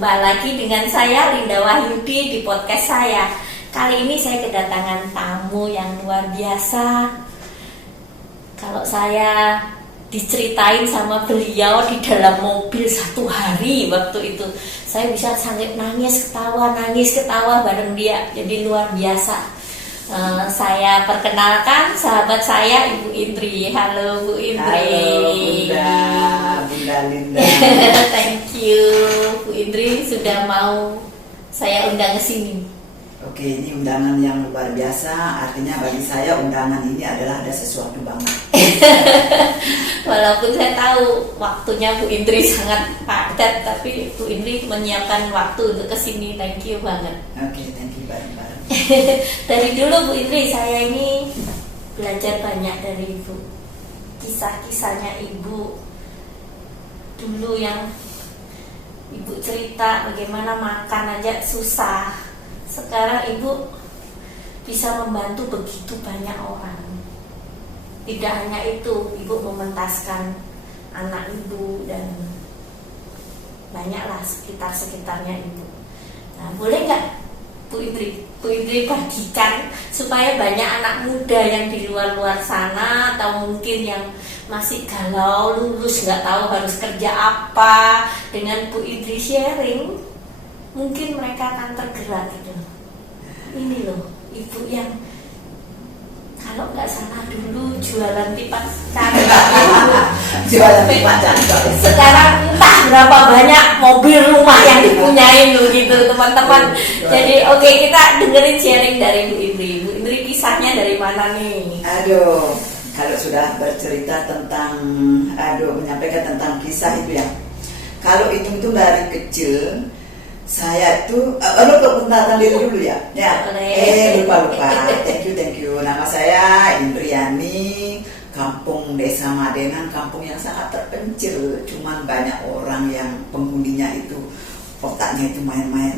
Jumpa lagi dengan saya Linda Wahyudi di podcast saya. Kali ini saya kedatangan tamu yang luar biasa. Kalau saya diceritain sama beliau di dalam mobil satu hari waktu itu, saya bisa sampai nangis ketawa bareng dia. Jadi luar biasa. Saya perkenalkan sahabat saya Ibu Indri. Halo Bu Indri. Halo Bunda Linda. Thank you Bu Indri sudah mau saya undang ke sini. Oke, ini undangan yang luar biasa. Artinya bagi saya undangan ini adalah ada sesuatu banget. Walaupun saya tahu waktunya Bu Indri sangat padat, tapi Bu Indri menyiapkan waktu untuk kesini. Thank you banget. Oke, thank you bareng-bareng. Dari dulu Bu Indri, saya ini belajar banyak dari Ibu. Kisah-kisahnya Ibu dulu yang Ibu cerita bagaimana makan aja susah. Sekarang Ibu bisa membantu begitu banyak orang. Tidak hanya itu, Ibu mementaskan anak Ibu dan banyaklah sekitar-sekitarnya Ibu. Nah, boleh nggak Bu Indri bagikan supaya banyak anak muda yang di luar sana atau mungkin yang masih galau, lulus nggak tahu harus kerja apa, dengan Bu Indri sharing, mungkin mereka akan tergerak gitu. Ini loh Ibu yang kalau nggak salah dulu jualan pipa cari. Jualan pipa cari. Sekarang entah berapa banyak mobil rumah yang dipunyain loh gitu teman-teman. Jadi oke, kita dengerin sharing dari Bu Indri. Bu Indri kisahnya dari mana nih? Aduh, kalau sudah bercerita tentang, menyampaikan tentang kisah itu ya. Kalau itu dari kecil, saya tuh, perkenalkan diri dulu ya. Ya. Lupa. Thank you. Nama saya Indriani, kampung Desa Madenan, kampung yang sangat terpencil. Cuman banyak orang yang penghuninya itu otaknya itu main-main,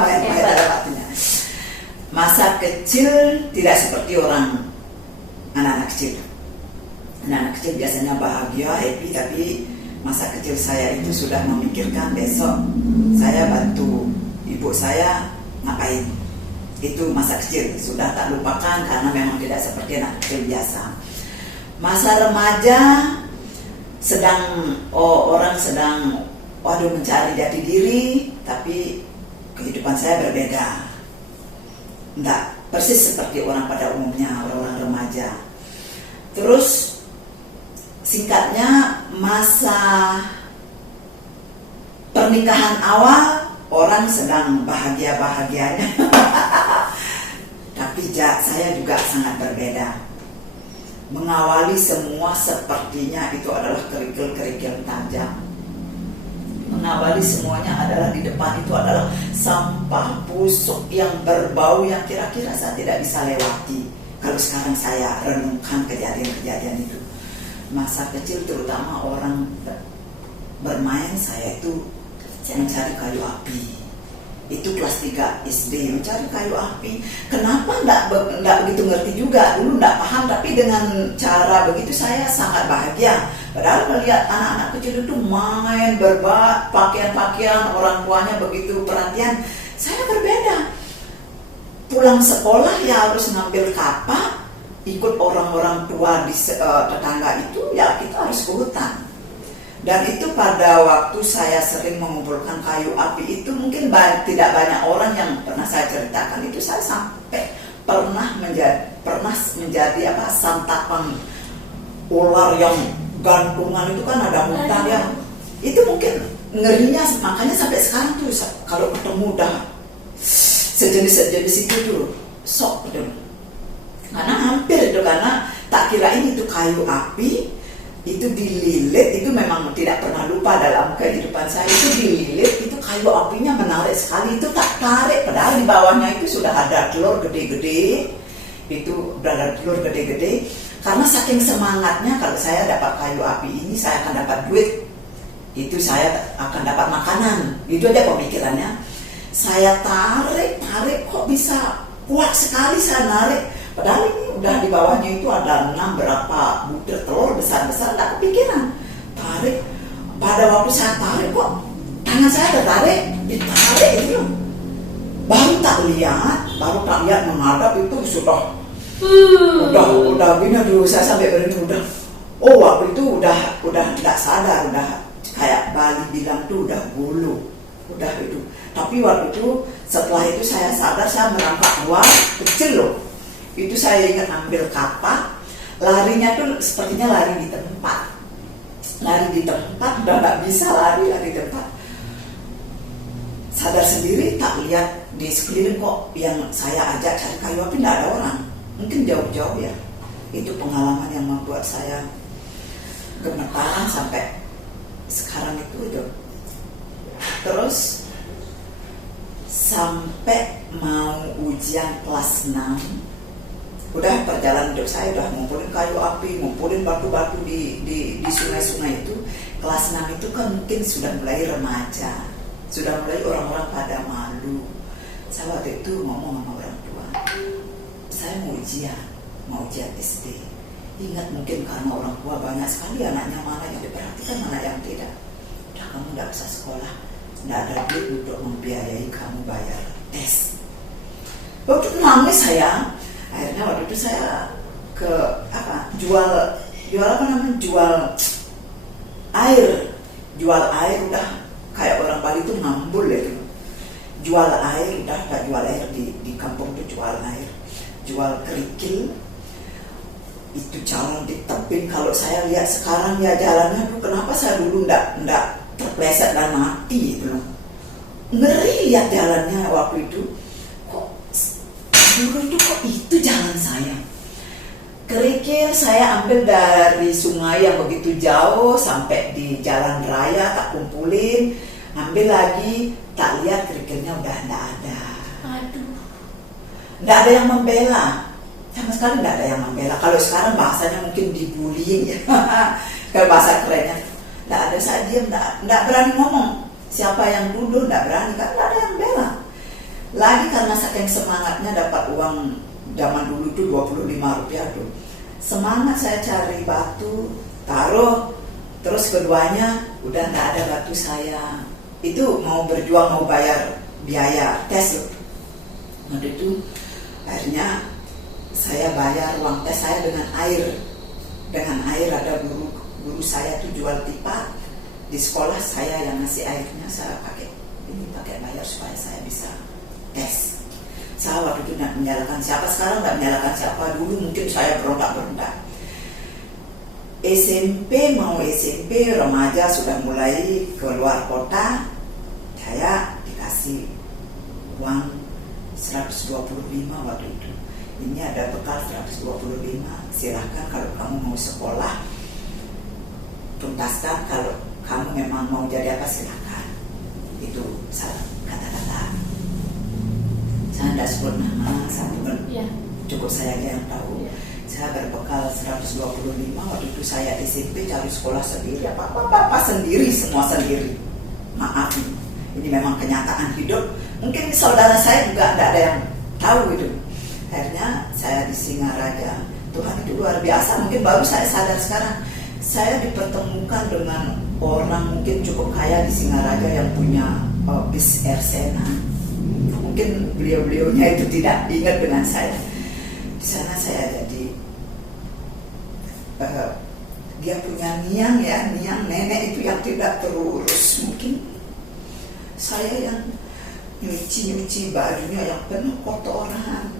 main-main dalam artinya. Masa kecil tidak seperti orang anak-anak kecil. Anak-anak kecil biasanya bahagia, happy, tapi masa kecil saya itu sudah memikirkan besok saya bantu ibu saya ngapain. Itu masa kecil, sudah tak lupakan karena memang tidak seperti anak kecil biasa. Masa remaja orang sedang mencari jati diri, tapi kehidupan saya berbeda. Enggak persis seperti orang pada umumnya, orang remaja. Terus singkatnya, masa pernikahan awal orang sedang bahagia-bahagianya. Tapi saya juga sangat berbeda. Mengawali semua sepertinya itu adalah kerikil-kerikil tajam. Mengawali semuanya adalah di depan itu adalah sampah busuk yang berbau yang kira-kira saya tidak bisa lewati. Kalau sekarang saya renungkan kejadian-kejadian itu. Masa kecil terutama orang bermain, saya itu mencari kayu api. Itu kelas 3 SD, mencari kayu api. Kenapa enggak begitu ngerti juga, dulu enggak paham, tapi dengan cara begitu saya sangat bahagia. Padahal melihat anak-anak kecil itu main, pakaian-pakaian, orang tuanya begitu perhatian, saya berbeda. Pulang sekolah ya harus ngambil kapak, ikut orang-orang tua di tetangga itu, ya kita harus ke hutan. Dan itu pada waktu saya sering mengumpulkan kayu api itu, mungkin tidak banyak orang yang pernah saya ceritakan itu. Saya sampai pernah menjadi santapan ular yang gantungan itu, kan ada hutan ya. Itu mungkin ngerinya, makanya sampai sekarang tuh kalau ketemu udah sejenis itu tuh sok gitu. Karena hampir itu, karena tak kirain itu kayu api itu dililit, itu memang tidak pernah lupa dalam kehidupan saya. Itu dililit, itu kayu apinya menarik sekali, itu tak tarik, padahal di bawahnya itu sudah ada telur gede-gede. Itu berada telur gede-gede. Karena saking semangatnya, kalau saya dapat kayu api ini saya akan dapat duit, itu saya akan dapat makanan. Itu aja pemikirannya. Saya tarik kok bisa kuat sekali saya narik. Padahal ini udah di bawahnya itu ada 6 berapa butir telur besar-besar, tak kepikiran. Tarik, pada waktu saya tarik kok tangan saya tertarik, ditarik itu loh. Baru tak lihat menghadap itu sudah gini. Aduh, saya sampai berhenti udah. Oh, waktu itu udah tidak sadar, udah kayak Bali bilang tuh udah bulu, udah itu. Tapi waktu itu setelah itu saya sadar, saya merangkak keluar kecil loh. Itu saya ingat ambil kapak, larinya tuh sepertinya lari di tempat, udah nggak bisa lari di tempat. Sadar sendiri tak lihat di sekeliling kok yang saya ajak cari kayu api tidak ada orang, mungkin jauh-jauh ya. Itu pengalaman yang membuat saya gemetaran sampai sekarang itu. Terus sampai mau ujian kelas 6, udah perjalanan hidup saya udah ngumpulin kayu api, ngumpulin batu-batu di sungai-sungai itu. Kelas 6 itu kan mungkin sudah mulai remaja, sudah mulai orang-orang pada malu. Saya waktu itu ngomong sama orang tua, saya mau ujian SD. Ingat mungkin karena orang tua banyak sekali anaknya, mana yang diperhatikan, mana yang tidak. Udah, kamu tidak bisa sekolah, tidak ada duit untuk membiayai kamu bayar tes. Waktu itu nangis saya. Akhirnya waktu itu saya ke jual air udah kayak orang Bali itu ngambul ya gitu. Jual air udah gak jual air di kampung itu, jual kerikil. Itu jalan di tebing. Kalau saya lihat sekarang ya jalannya tuh, kenapa saya dulu ndak terpleset dan mati gitu loh. Ngeri lihat jalannya waktu itu. Dulu itu kok itu jalan saya. Kerikil saya ambil dari sungai yang begitu jauh sampai di jalan raya, tak kumpulin, ambil lagi, tak lihat kerikilnya udah enggak ada. Aduh. Enggak ada yang membela. Sama sekali enggak ada yang membela. Kalau sekarang bahasanya mungkin dibullying ya. Kalau bahasa kerennya. Enggak ada, saya diam, enggak berani ngomong. Siapa yang dulu enggak berani, kan enggak ada yang bela. Lagi karena saking semangatnya dapat uang zaman dulu itu 25 rupiah tuh. Semangat saya cari batu, taruh, terus keduanya udah nggak ada batu saya. Itu mau berjuang, mau bayar biaya tes loh. Waktu itu akhirnya saya bayar uang tes saya dengan air. Dengan air, ada guru saya tuh jual pipa. Di sekolah saya yang ngasih airnya, saya pakai bayar supaya saya bisa tes. Saya waktu itu tidak menyalahkan siapa, sekarang tidak menyalahkan siapa. Dulu mungkin saya berontak-berontak. SMP remaja sudah mulai keluar kota, saya dikasih uang 125 waktu itu. Ini ada bekal 125, silahkan kalau kamu mau sekolah, tuntaskan. Kalau kamu memang mau jadi apa, silahkan. Itu kata-kata. Saya tidak sebut nama, cukup saya aja yang tahu. Saya berbekal 125. Waktu itu saya SMP cari sekolah sendiri, apa sendiri, semua sendiri. Maaf, ini memang kenyataan hidup. Mungkin saudara saya juga tidak ada yang tahu itu. Akhirnya saya di Singaraja. Tuhan itu luar biasa. Mungkin baru saya sadar sekarang. Saya dipertemukan dengan orang mungkin cukup kaya di Singaraja yang punya bis Ersena. Mungkin beliau-beliaunya itu tidak ingat dengan saya. Di sana saya jadi dia punya niang nenek itu yang tidak terurus. Mungkin saya yang nyuci bajunya yang penuh kotoran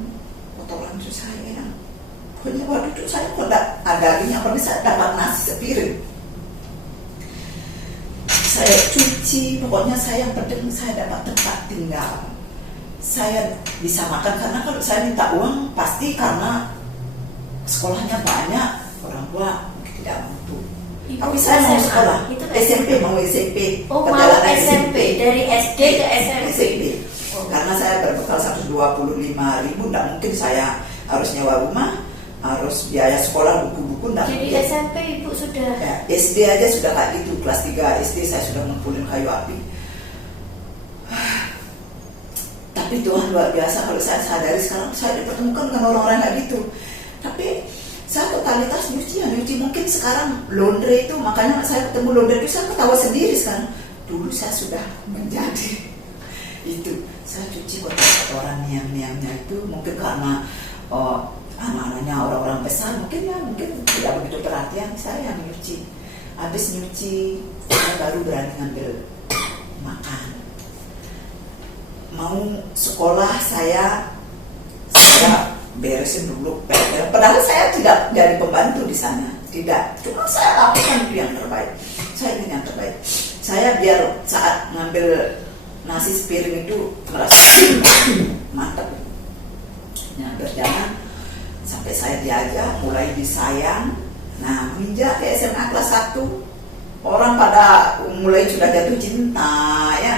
itu saya yang pokoknya waktu itu saya kok ada dagingnya, pernah saya dapat nasi sepiring, saya cuci, pokoknya saya yang penting saya dapat tempat tinggal. Saya bisa makan karena kalau saya minta uang pasti karena sekolahnya banyak, orang tua tidak mampu. Tapi saya mau sekolah, mau SMP. Oh, mau SMP, dari SD ke SMP. Karena saya berbekal 125.000, tidak mungkin saya harus nyewa rumah, harus biaya sekolah, buku-buku. Jadi mungkin. SMP ibu sudah? Ya, SD aja sudah kayak gitu, kelas 3 SD saya sudah ngumpulin kayu api. Tapi Tuhan luar biasa, kalau saya sadari sekarang saya dipertemukan dengan orang-orang kayak gitu. Tapi saya totalitas nyuci. Mungkin sekarang laundry itu, makanya saya ketemu laundry itu saya ketawa sendiri sekarang. Dulu saya sudah menjadi Itu saya cuci kotoran niang-niangnya itu mungkin karena anak-anaknya orang-orang besar mungkin tidak begitu perhatian, saya yang nyuci. Habis nyuci saya baru berani ngambil makan. Mau sekolah saya beresin dulu. Padahal saya tidak jadi pembantu di sana, tidak. Cuma saya lakukan itu yang terbaik. Saya ingin yang terbaik. Saya biar saat ngambil nasi sepiring itu merasa mantap. Nah, berjalan sampai saya diajak, mulai disayang. Nah, menginjak ke SMA kelas 1, orang pada mulai sudah jatuh cinta ya.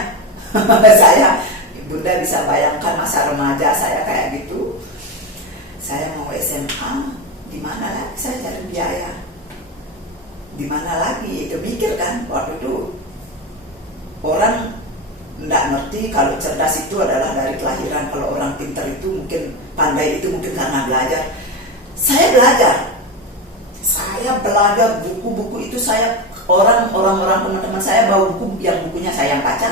Saya, Bunda bisa bayangkan masa remaja saya kayak gitu. Saya mau SMA, di mana lagi saya cari biaya? Di mana lagi? Itu mikir kan, waktu itu orang tidak ngerti kalau cerdas itu adalah dari kelahiran. Kalau orang pintar itu mungkin pandai itu mungkin karena belajar. Saya belajar buku-buku itu saya orang-orang teman-teman saya bawa buku yang bukunya saya yang baca.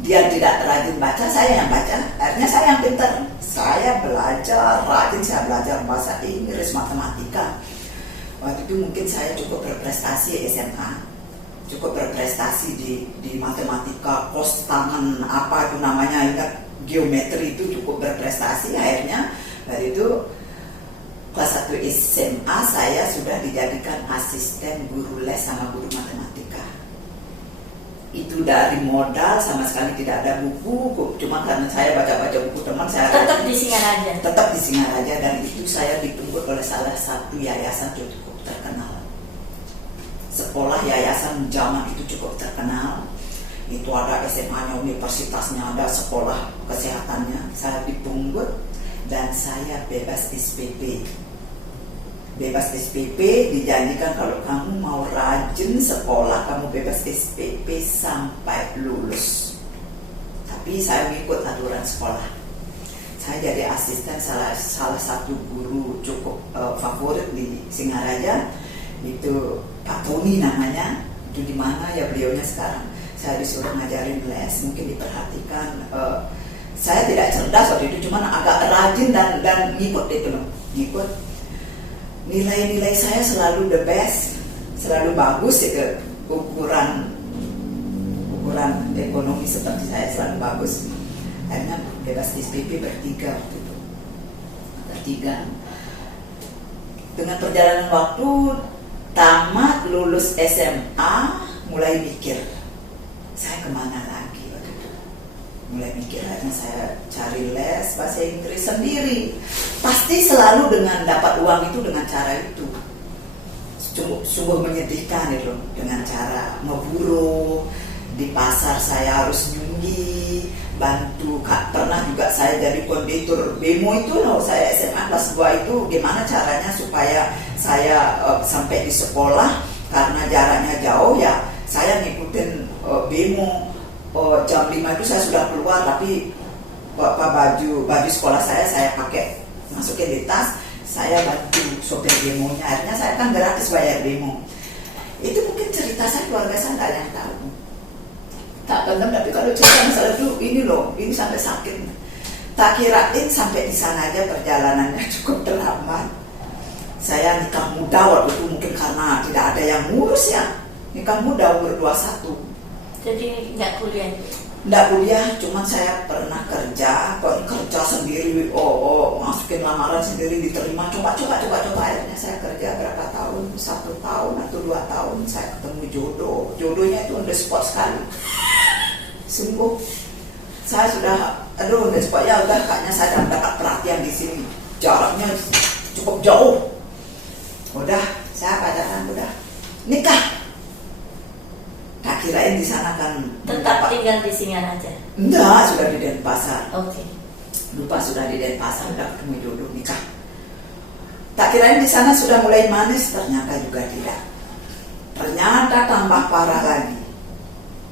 Dia tidak rajin baca, saya yang baca. Akhirnya saya yang pintar. Saya belajar rajin, saya belajar bahasa Inggris, matematika. Waktu itu mungkin saya cukup berprestasi SMA. Cukup berprestasi di matematika, kos tangan apa itu namanya, ingat geometri itu cukup berprestasi. Akhirnya dari itu kelas 1 SMA saya sudah dijadikan asisten guru les sama guru matematika. Itu dari modal sama sekali tidak ada buku, cuma karena saya baca-baca buku teman saya. Tetap di Singaraja. Tetap di Singaraja, dan itu saya ditunggu oleh salah satu yayasan cukup terkenal. Sekolah yayasan zaman itu cukup terkenal. Itu ada SMA-nya, universitasnya, ada sekolah kesehatannya. Saya dipungut dan saya bebas SPP. Bebas SPP dijanjikan kalau kamu mau rajin sekolah, kamu bebas SPP sampai lulus. Tapi saya mengikut aturan sekolah. Saya jadi asisten salah satu guru cukup favorit di Singaraja. Itu Pak Tony namanya. Itu di mana ya beliaunya sekarang. Saya disuruh ngajarin les, mungkin diperhatikan. Saya tidak cerdas waktu itu, cuman agak rajin dan ngikut itu loh, ngikut. Nilai-nilai saya selalu the best, selalu bagus itu, ukuran ekonomi seperti saya selalu bagus. Akhirnya bebas SPP bertiga waktu itu. Bertiga. Dengan perjalanan waktu, tamat lulus SMA, mulai mikir, saya kemana lagi waktu itu. Mulai mikir, akhirnya saya cari les bahasa Inggris sendiri. Pasti selalu dengan dapat uang itu dengan cara itu. Sungguh menyedihkan itu, dengan cara ngeburu. Di pasar saya harus nyunggi, bantu. Pernah juga saya jadi kondektur bemo itu loh. Saya SMA kelas 2 itu gimana caranya supaya saya sampai di sekolah, karena jaraknya jauh ya. Saya ngikutin bemo. Jam 5 itu saya sudah keluar, tapi baju sekolah saya pakai, masukin di tas, saya bantu sopir bemonya. Akhirnya saya kan gratis bayar bemo. Itu mungkin cerita saya, keluarga saya nggak ada yang tahu. Tak pendam, tapi kalau cerita masalah itu, ini loh, ini sampai sakit. Tak kirain sampai di sana aja perjalanannya cukup terlambat. Saya nikah muda waktu itu, mungkin karena tidak ada yang ngurus ya. Nikah muda umur 21. Jadi nggak kuliah? Nggak kuliah, cuman saya pernah kerja sendiri, masukin lamaran sendiri, diterima, coba. Akhirnya saya kerja berapa tahun, 1 tahun atau 2 tahun, saya ketemu jodohnya itu on the spot sekali. Sungguh, saya sudah, on the spot ya udah, kayaknya saya dapat perhatian di sini, jaraknya cukup jauh. Udah, saya pacaran, udah nikah. Tak kirain di sana kan tetap tinggal di Singaraja? Enggak, sudah di Denpasar. Oke. Lupa sudah di Denpasar, udah ketemu jodoh, nikah. Tak kirain di sana sudah mulai manis, ternyata juga tidak. Ternyata tambah parah lagi.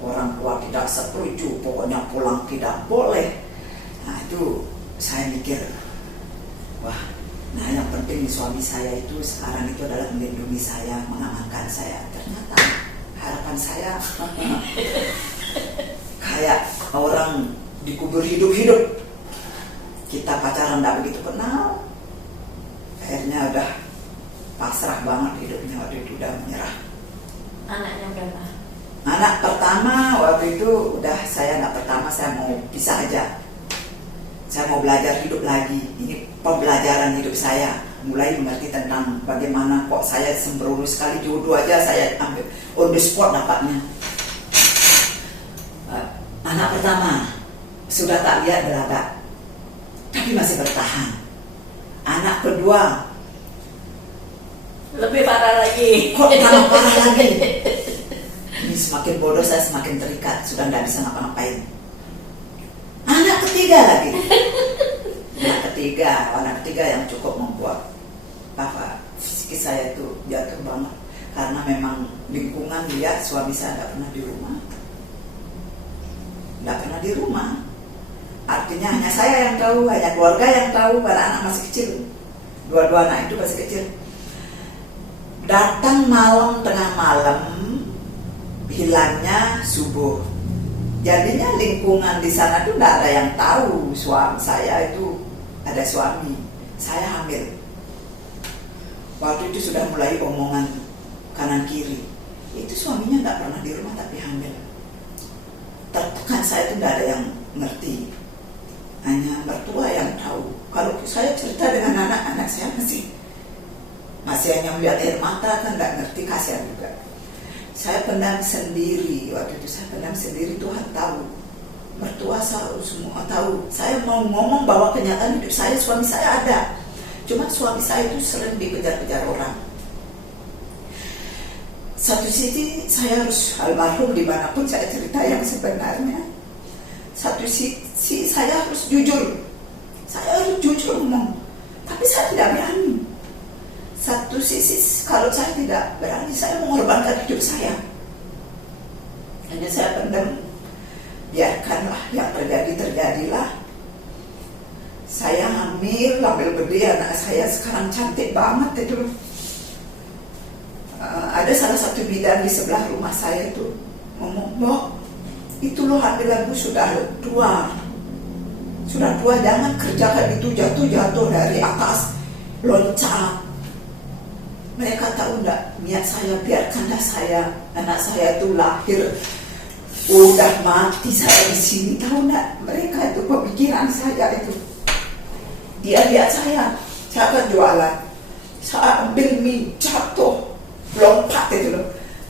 Orang tua tidak setuju, pokoknya pulang tidak boleh. Nah itu saya mikir, wah, nah yang penting suami saya itu sekarang itu adalah melindungi saya, mengamankan saya. Ternyata harapan saya kayak orang dikubur hidup-hidup. Kita pacaran tidak begitu kenal. Akhirnya udah pasrah banget hidupnya, waktu itu udah menyerah. Anaknya berapa? Anak pertama waktu itu udah, saya anak pertama saya mau pisah aja. Saya mau belajar hidup lagi. Ini pembelajaran hidup saya. Mulai mengerti tentang bagaimana kok saya sembrono sekali, jodoh aja saya ambil on the spot dapatnya. Anak pertama sudah tak lihat gelagat, tapi masih bertahan. Anak kedua lebih parah lagi. kok tambah parah lagi. Ini semakin bodoh saya semakin terikat, sudah tidak bisa ngapa-ngapain. Anak ketiga lagi. Anak ketiga yang cukup membuat psikis saya itu jatuh banget, karena memang lingkungan lihat suami saya tidak pernah di rumah. Artinya hanya saya yang tahu, hanya keluarga yang tahu, karena anak masih kecil. Dua-dua anak itu masih kecil. Datang malam, tengah malam, hilangnya subuh. Jadinya lingkungan di sana tuh tidak ada yang tahu suami saya itu ada suami. Saya hamil. Waktu itu sudah mulai omongan kanan kiri. Itu suaminya tidak pernah di rumah tapi hamil. Tertekan saya itu tidak ada yang ngerti. Hanya mertua yang tahu. Kalau saya cerita dengan anak-anak saya masih hanya melihat air mata, kan tidak ngerti, kasihan juga. Saya pendam sendiri, waktu itu saya pendam sendiri, Tuhan tahu. Mertua saya semua tahu. Saya mau ngomong bahwa kenyataan hidup saya, suami saya ada. Cuma suami saya itu sering dikejar-kejar orang. Satu sisi saya harus almarhum dimanapun saya cerita yang sebenarnya. Satu sisi saya harus jujur. Saya harus jujur ngomong. Tapi saya tidak berani. Satu sisi kalau saya tidak berani, saya mengorbankan hidup saya. Hanya saya pendam, biarkanlah yang terjadilah. Saya hamil gede, anak saya sekarang cantik banget itu. Ada salah satu bidan di sebelah rumah saya itu ngomong, "Mbok, itu lo hamilanmu sudah tua, jangan kerjakan itu, jatuh dari atas, loncat." Mereka tahu enggak niat saya, biarkanlah saya, anak saya itu lahir udah mati, saya di sini, tahu enggak? Mereka itu pemikiran saya itu. Dia lihat saya akan jualan, saya ambil mie, jatuh, lompat itu loh.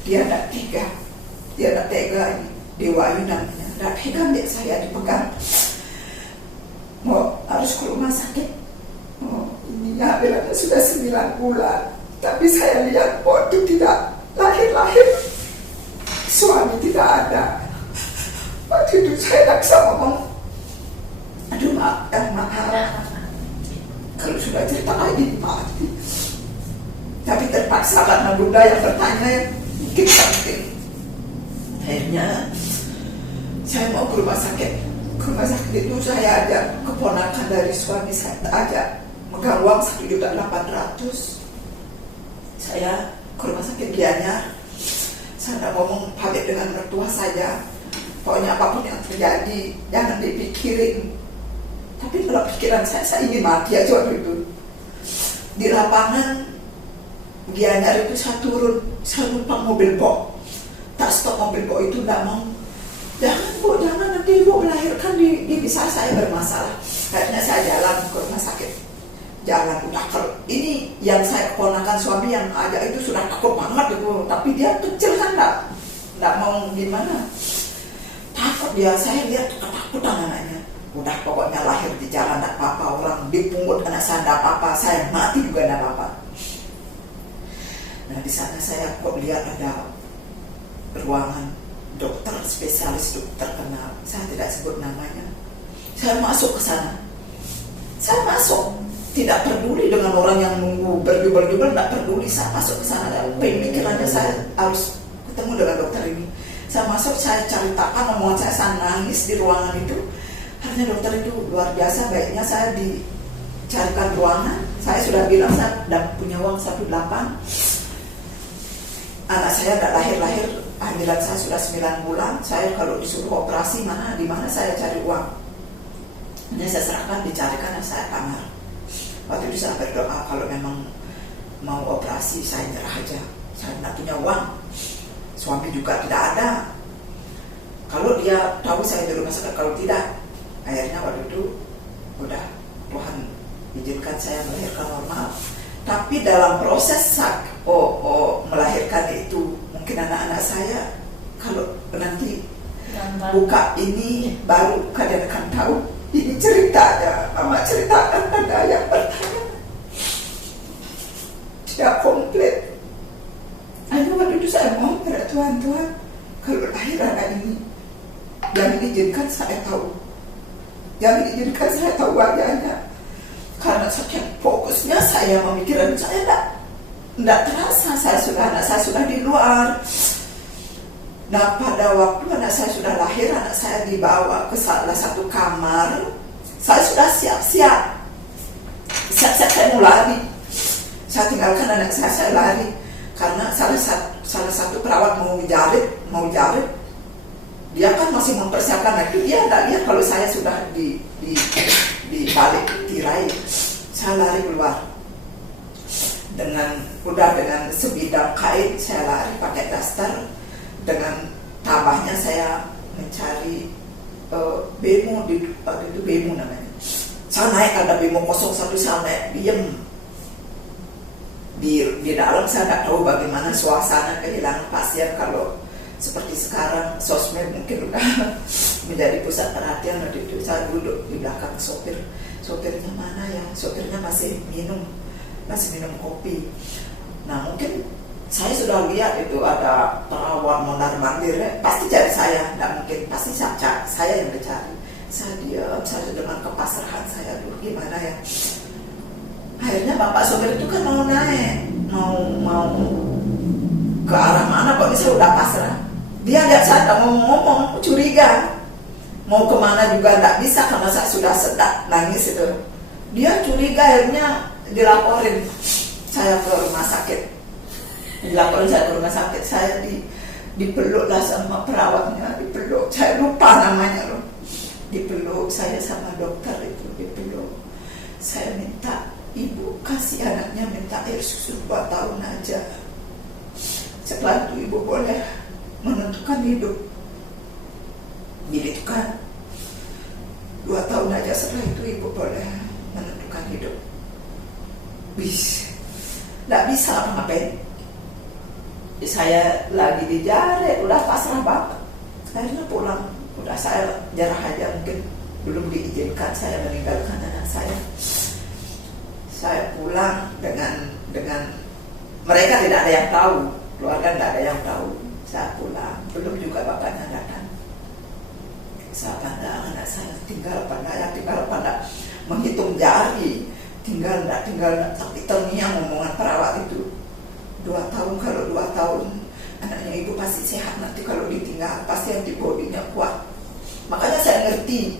Dia enggak tega, Dewayu namanya, enggak tega lihat saya dipegang. Mau harus ke rumah sakit. Ini hamilnya sudah 9 bulan. Tapi saya lihat waktu tidak lahir, suami tidak ada. Waktu itu saya tak bisa ngomong, aduh maaf. Kalau sudah cerita lagi mati. Tapi terpaksa karena bunda yang bertanya yang mungkin penting. Akhirnya saya mau ke rumah sakit. Ke rumah sakit itu saya ada keponakan dari suami saya aja megang uang 1.800.000. Saya ke rumah sakit Gianyar. Saya tidak ngomong pamit dengan mertua saja. Pokoknya apapun yang terjadi jangan dipikirin. Tapi dalam pikiran saya ingin mati aja waktu itu. Di lapangan Gianyar itu saya turun, saya lupa mobil box. Tak stop mobil box itu, tidak mau. Jangan nanti ibu melahirkan di bisa saya bermasalah. Akhirnya saya jalan ke rumah sakit. Jangan udah ini yang saya keponakan suami yang ada itu sudah takut banget itu, tapi dia kecil kan enggak mau gimana, takut dia. Saya lihat ketakutan anaknya. Udah pokoknya lahir di jalan enggak apa-apa, orang dipungut anak saya enggak apa-apa, saya mati juga enggak apa-apa. Nah di sana saya kok lihat ada ruangan dokter spesialis, dokter terkenal, saya tidak sebut namanya. Saya masuk ke sana. Saya masuk, tidak peduli dengan orang yang nunggu berjubel-jubel, tidak peduli. Saya masuk ke sana, pemikirannya saya harus ketemu dengan dokter ini. Saya masuk, saya ceritakan omongan saya nangis di ruangan itu. Akhirnya dokter itu luar biasa baiknya. Saya dicarikan ruangan. Saya sudah bilang saya punya uang 1.800.000. Anak saya tidak lahir-lahir Hamilan saya sudah 9 bulan. Saya kalau disuruh operasi di mana saya cari uang? Hanya saya serahkan, dicarikan yang saya kamar. Waktu itu saya berdoa, kalau memang mau operasi saya nyerah aja. Saya tidak punya uang, suami juga tidak ada. Kalau dia tahu saya di rumah sakit, kalau tidak, akhirnya waktu itu udah Tuhan izinkan saya melahirkan normal. Tapi dalam proses melahirkan itu, mungkin anak-anak saya kalau nanti buka ini baru kalian akan tahu. Ini ceritanya, Mama ceritakan ada yang bertanya. Tidak komplit. Ayo waktu itu saya mohon pada Tuhan, kalau lahir anak ini, jangan izinkan saya tahu. Jangan izinkan saya tahu wajahnya. Karena saking fokusnya saya memikirkan, saya tidak terasa anak saya sudah di luar. Nah pada waktu anak saya sudah lahir, anak saya dibawa ke salah satu kamar. Saya sudah siap-siap saya mau lari. Saya tinggalkan anak saya lari. Karena salah satu perawat mau jarit. Dia kan masih mempersiapkan. Nah itu dia tidak lihat kalau saya sudah di balik tirai. Saya lari keluar dengan sebidang kain. Saya lari pakai daster. Dengan tabahnya saya mencari bemo, itu bemo namanya. Saya naik, ada bemo 01, saya naik diam. Di dalam saya tidak tahu bagaimana suasana kehilangan pasien. Kalau seperti sekarang sosmed mungkin udah menjadi pusat perhatian. Waktu itu saya duduk di belakang sopirnya mana ya, sopirnya masih minum kopi. Nah mungkin saya sudah lihat itu ada perawat mondar-mandir, pasti cari saya, tidak mungkin, pasti saya yang dicari. Saya diam, saya dengan kepasrahan saya, gimana ya. Akhirnya bapak sopir itu kan mau naik, mau ke arah mana, kok saya udah pasrah. Dia lihat saya tidak mau ngomong, curiga. Mau kemana juga tidak bisa karena saya sudah sedak nangis itu. Dia curiga, akhirnya dilaporin saya ke rumah sakit. Saya dipeluk lah sama perawatnya, dipeluk. Saya lupa namanya loh. Dipeluk saya sama dokter itu, dipeluk. Saya minta ibu kasih anaknya, minta air susu 2 tahun aja. Setelah itu ibu boleh menentukan hidup. Jadi itu kan 2 tahun aja, setelah itu ibu boleh menentukan hidup. Nggak bisa apa-apain. Saya lagi dijaret, udah pasrah banget. Akhirnya pulang, udah saya jarah aja, mungkin belum diizinkan saya meninggalkan anak saya. Saya pulang dengan mereka tidak ada yang tahu, keluarga tidak ada yang tahu. Saya pulang, belum juga bapaknya datang. Saya pandang anak saya tinggal pada menghitung jari, tinggal enggak, tapi terngiang omongan perawat itu. 2 tahun, kalau 2 tahun anaknya ibu pasti sehat, nanti kalau ditinggal pasti antibodinya kuat. Makanya saya ngerti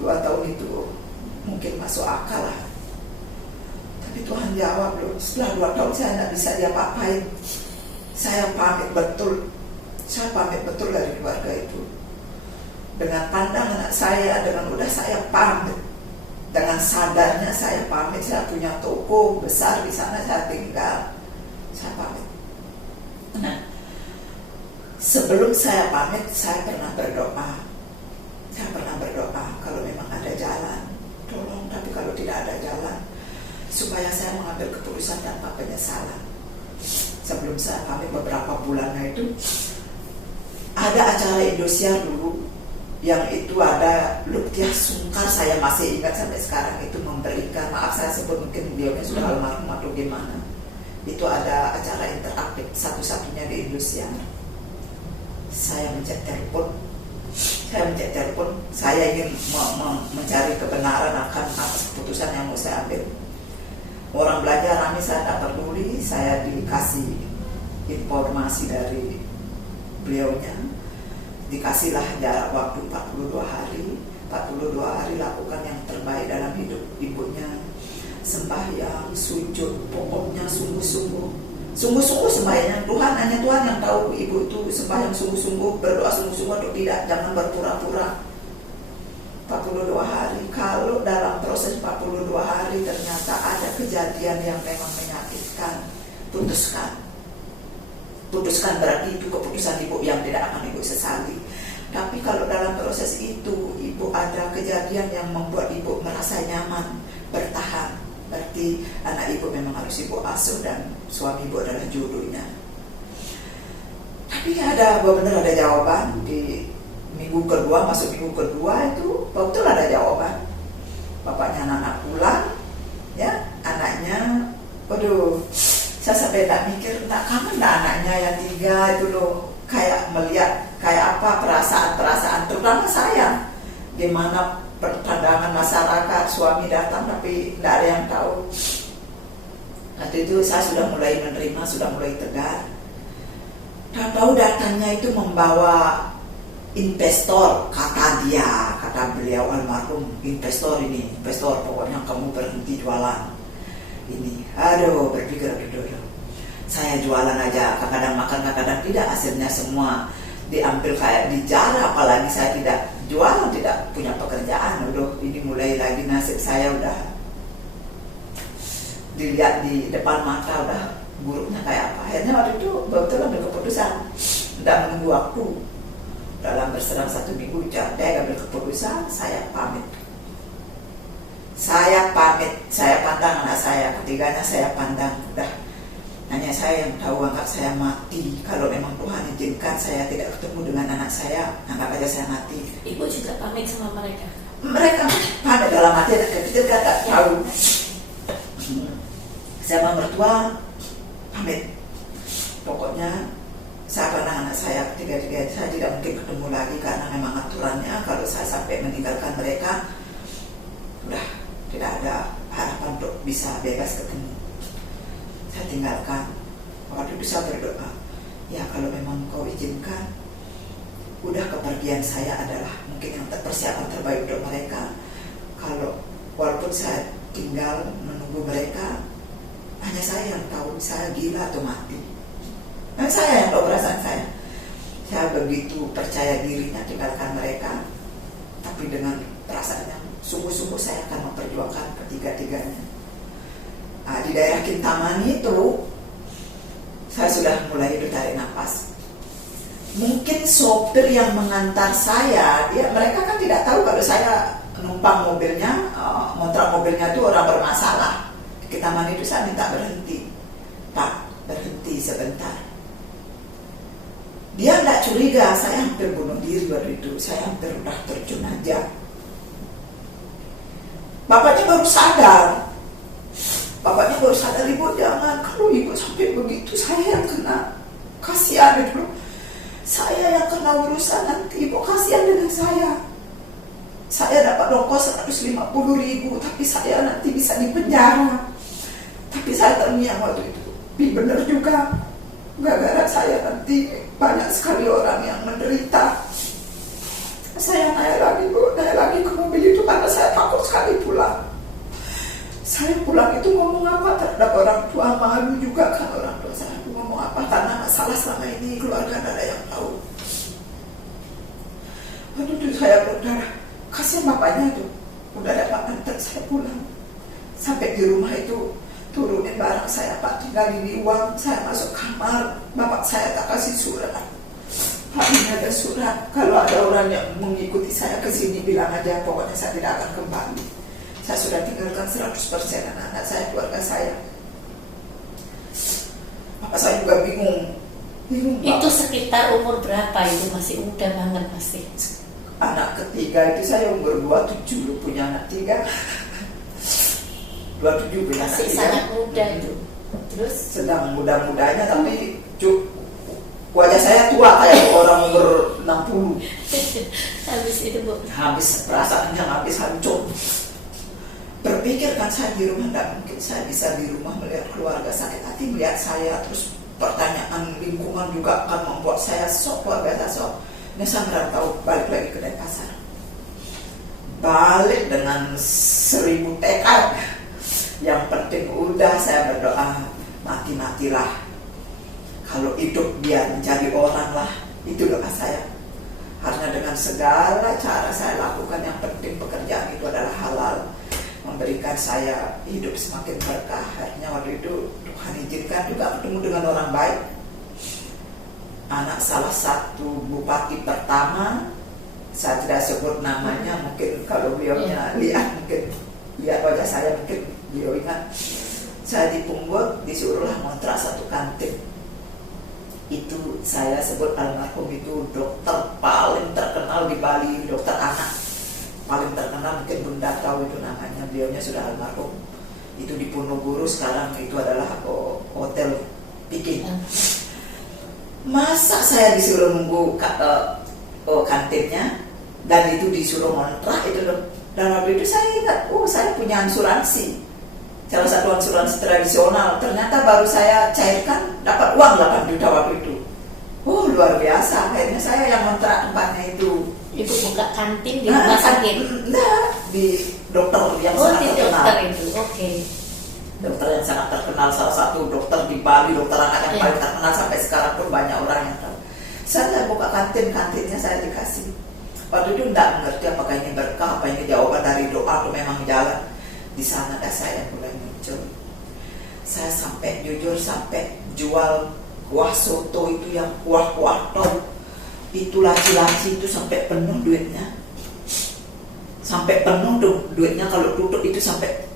2 tahun itu mungkin masuk akal lah. Tapi Tuhan jawab loh, setelah 2 tahun saya tidak bisa diapa-apain. Saya pamit betul dari keluarga itu. Dengan pandang anak saya, dengan udah saya pamit. Dengan sadarnya saya pamit, saya punya toko besar di sana saya tinggal. Saya pamit. Nah, sebelum saya pamit, saya pernah berdoa. Kalau memang ada jalan, tolong. Tapi kalau tidak ada jalan, supaya saya mengambil keputusan tanpa penyesalan. Sebelum saya pamit beberapa bulannya itu, ada acara Indosiar dulu, yang itu ada Lutfiah Sungkar, saya masih ingat sampai sekarang itu, memberikan, maaf saya sebut mungkin beliaunya sudah almarhum atau gimana. Itu ada acara interaktif satu-satunya di Indosiar. Saya mencet telepon. Saya ingin mencari kebenaran akan atas keputusan yang mau saya ambil. Orang belajar rame, saya tak peduli. Saya dikasih informasi dari beliaunya. Dikasihlah jarak waktu 42 hari. 42 hari lakukan yang terbaik dalam hidup ibunya. Sembahyang, sujud, pokoknya sungguh-sungguh. Sungguh-sungguh sembahyang Tuhan, hanya Tuhan yang tahu ibu itu sembahyang sungguh-sungguh, berdoa sungguh-sungguh atau tidak. Jangan berpura-pura. 42 hari. Kalau dalam proses 42 hari ternyata ada kejadian yang memang menyakitkan, putuskan. Putuskan berarti itu keputusan ibu yang tidak akan ibu sesali. Tapi kalau dalam proses itu ibu ada kejadian yang membuat ibu merasa nyaman, bertahan, berarti anak ibu memang harus ibu asuh dan suami ibu adalah jodohnya. Tapi benar ada jawaban di minggu kedua, masuk minggu kedua itu betul ada jawaban. Bapaknya anak pulang, ya anaknya, waduh, saya sampai tak mikir, tak kangen dah anaknya yang 3 itu loh, kayak melihat kayak apa perasaan-perasaan, terutama saya, gimana pandangan masyarakat, suami datang tapi tidak ada yang tahu. Waktu itu saya sudah mulai menerima, sudah mulai tegar. Tahu datangnya itu membawa investor, kata beliau almarhum, investor pokoknya kamu berhenti jualan ini. Aduh, berpikir dulu, saya jualan aja, kadang-kadang makan, kadang-kadang tidak, hasilnya semua diambil kayak dijarah, apalagi saya tidak jualan, tidak punya pekerjaan. Udah ini mulai lagi nasib saya udah dilihat di depan mata, udah buruknya kayak apa. Akhirnya waktu itu betul ambil keputusan, tidak menunggu waktu. Dalam berserang 1 minggu saya ambil keputusan, saya pamit. Saya pandang anak saya, ketiganya saya pandang, udah hanya saya yang tahu, anggap saya mati. Kalau memang Tuhan izinkan saya tidak ketemu dengan anak saya, anggap aja saya mati. Ibu juga pamit sama mereka? Mereka pada dalam hati anak kecil kan tak tahu. Sama mertua pamit. Pokoknya saya pandang anak saya ketiga-tiga, saya tidak mungkin ketemu lagi karena memang aturannya kalau saya sampai meninggalkan mereka, udah tidak ada harapan untuk bisa bebas ketemu. Saya tinggalkan. Waktu itu saya berdoa, ya kalau memang kau izinkan, udah kepergian saya adalah mungkin yang persiapan terbaik untuk mereka. Kalau walaupun saya tinggal menunggu mereka, hanya saya yang tahu saya gila atau mati. Dan saya yang tahu perasaan saya. Saya begitu percaya dirinya tinggalkan mereka, tapi dengan perasaan yang sungguh-sungguh saya akan memperjuangkan ketiga-tiganya. Nah, di daerah Kintamani itu saya sudah mulai tarik nafas. Mungkin sopir yang mengantar saya, mereka kan tidak tahu kalau saya numpang mobilnya, ngontrak mobilnya itu orang bermasalah. Di Kintamani itu saya minta berhenti, Pak, berhenti sebentar. Dia tidak curiga, saya hampir bunuh diri waktu itu, saya hampir udah terjun aja. Bapaknya baru sadar, ibu jangan, kalau ibu sampai begitu saya yang kena, kasihan itu. Saya yang kena urusan nanti, ibu kasihan dengan saya. Saya dapat ongkos 150.000, tapi saya nanti bisa dipenjara. Tapi saya terngiang waktu itu, benar juga. Gara-gara saya nanti banyak sekali orang yang menderita. Saya naik lagi ke mobil itu karena saya takut sekali pulang. Saya pulang itu ngomong apa terhadap orang tua, malu juga kan orang tua saya ngomong apa, karena masalah selama ini keluarga tidak ada yang tahu. Aduh, saya berdarah, kasihan bapaknya tuh, udah dapat antar saya pulang. Sampai di rumah itu turunin barang saya, Pak, tinggalin di uang. Saya masuk kamar, bapak saya tak kasih surat. Pak, ini ada surat, kalau ada orang yang mengikuti saya ke sini bilang aja, pokoknya saya tidak akan kembali. Saya sudah tinggalkan 100% anak-anak saya, keluarga saya. Bapak saya juga bingung. Itu sekitar umur berapa itu? Masih muda banget pasti. Anak ketiga itu saya umur 27, punya anak 3. 27 punya masih anak 3. Sangat muda itu. Terus sedang muda-mudanya, tapi wajah saya tua kayak orang umur 60. habis itu Bu, Habis perasaannya, habis hancur. Berpikir kan saya di rumah, tidak mungkin saya bisa di rumah melihat keluarga sakit hati melihat saya. Terus pertanyaan lingkungan juga akan membuat saya sok, keluarga saya sok. Ini saya nggak tahu, balik lagi ke Denpasar. Balik dengan 1000 tekad. Yang penting udah saya berdoa, mati-matilah Kalau hidup biar menjadi orang lah, itu doa saya. Karena dengan segala cara saya lakukan, yang penting pekerjaan itu adalah halal, memberikan saya hidup semakin berkah. Akhirnya waktu itu Tuhan izinkan juga ketemu dengan orang baik, anak salah satu bupati pertama. Saya tidak sebut namanya, mungkin kalau beliaunya lihat, mungkin lihat wajah saya, mungkin beliau ingat. Saya di Punggol disuruhlah ngontrak satu kantin. Itu saya sebut almarhum itu dokter paling terkenal di Bali, dokter anak paling terkenal, mungkin Bunda tahu itu namanya. Beliaunya sudah almarhum. Itu di Ponorogo, sekarang itu adalah hotel Pikin. Masa saya disuruh nunggu kantinnya, dan itu disuruh ngontrak itu. Dan waktu itu saya ingat, saya punya asuransi, salah satu asuransi tradisional. Ternyata baru saya cairkan dapat uang 8 juta waktu itu. Luar biasa. Akhirnya saya yang ngontrak tempatnya itu. Ibu buka kantin di rumah sakit? Enggak, di dokter yang sangat di terkenal. Dokter itu, oke. Dokter yang sangat terkenal, salah satu dokter di Bali, dokter anak yang paling terkenal sampai sekarang pun banyak orang yang tahu. Saya buka kantinnya saya dikasih. Waktu itu enggak mengerti apakah ini berkah, apa ini jawaban dari doa atau memang jalan. Di sana dah saya mulai muncul. Saya sampai jujur sampai jual kuah soto itu, yang kuah-kuah tol itu, laci-laci itu sampai penuh duitnya. Sampai penuh duitnya, kalau tutup itu sampai,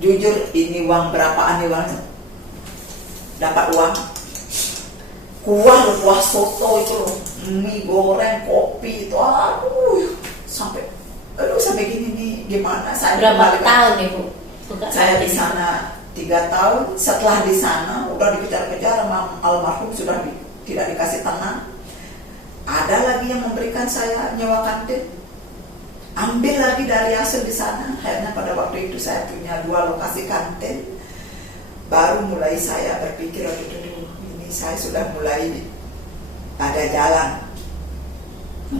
jujur ini uang berapaan nih uangnya, dapat uang. Kuah soto itu, mie goreng, kopi itu, sampai gini nih, gimana saya berapa tahun Ibu? Saya di sana 3 tahun. Setelah di sana udah dikejar-kejar sama almarhum, sudah tidak dikasih tenang. Ada lagi yang memberikan saya nyewa kantin, ambil lagi dari hasil di sana. Akhirnya pada waktu itu saya punya 2 lokasi kantin. Baru mulai saya berpikir, ini saya sudah mulai ada jalan.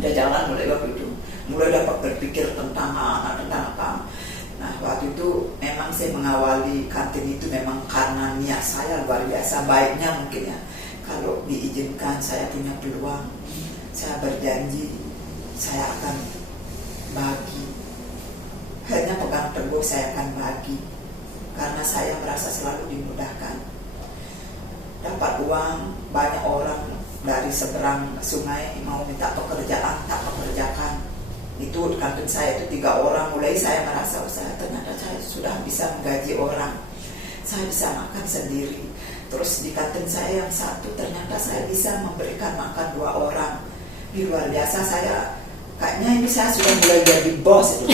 Ada jalan mulai waktu itu. Mulai dapat berpikir tentang anak, tentang apa. Nah, waktu itu memang saya mengawali kantin itu memang karena niat saya luar biasa baiknya mungkin ya. Kalau diizinkan saya punya peluang, saya berjanji saya akan bagi. Hanya pegang teguh saya akan bagi, karena saya merasa selalu dimudahkan. Dapat uang, banyak orang dari seberang sungai mau minta pekerjaan, tak pekerjakan. Itu kantin saya itu 3 orang. Mulai saya merasa ternyata saya sudah bisa menggaji orang, saya bisa makan sendiri. Terus di kantin saya yang satu ternyata saya bisa memberikan makan 2 orang. Luar biasa. Saya kayaknya ini saya sudah mulai jadi bos itu.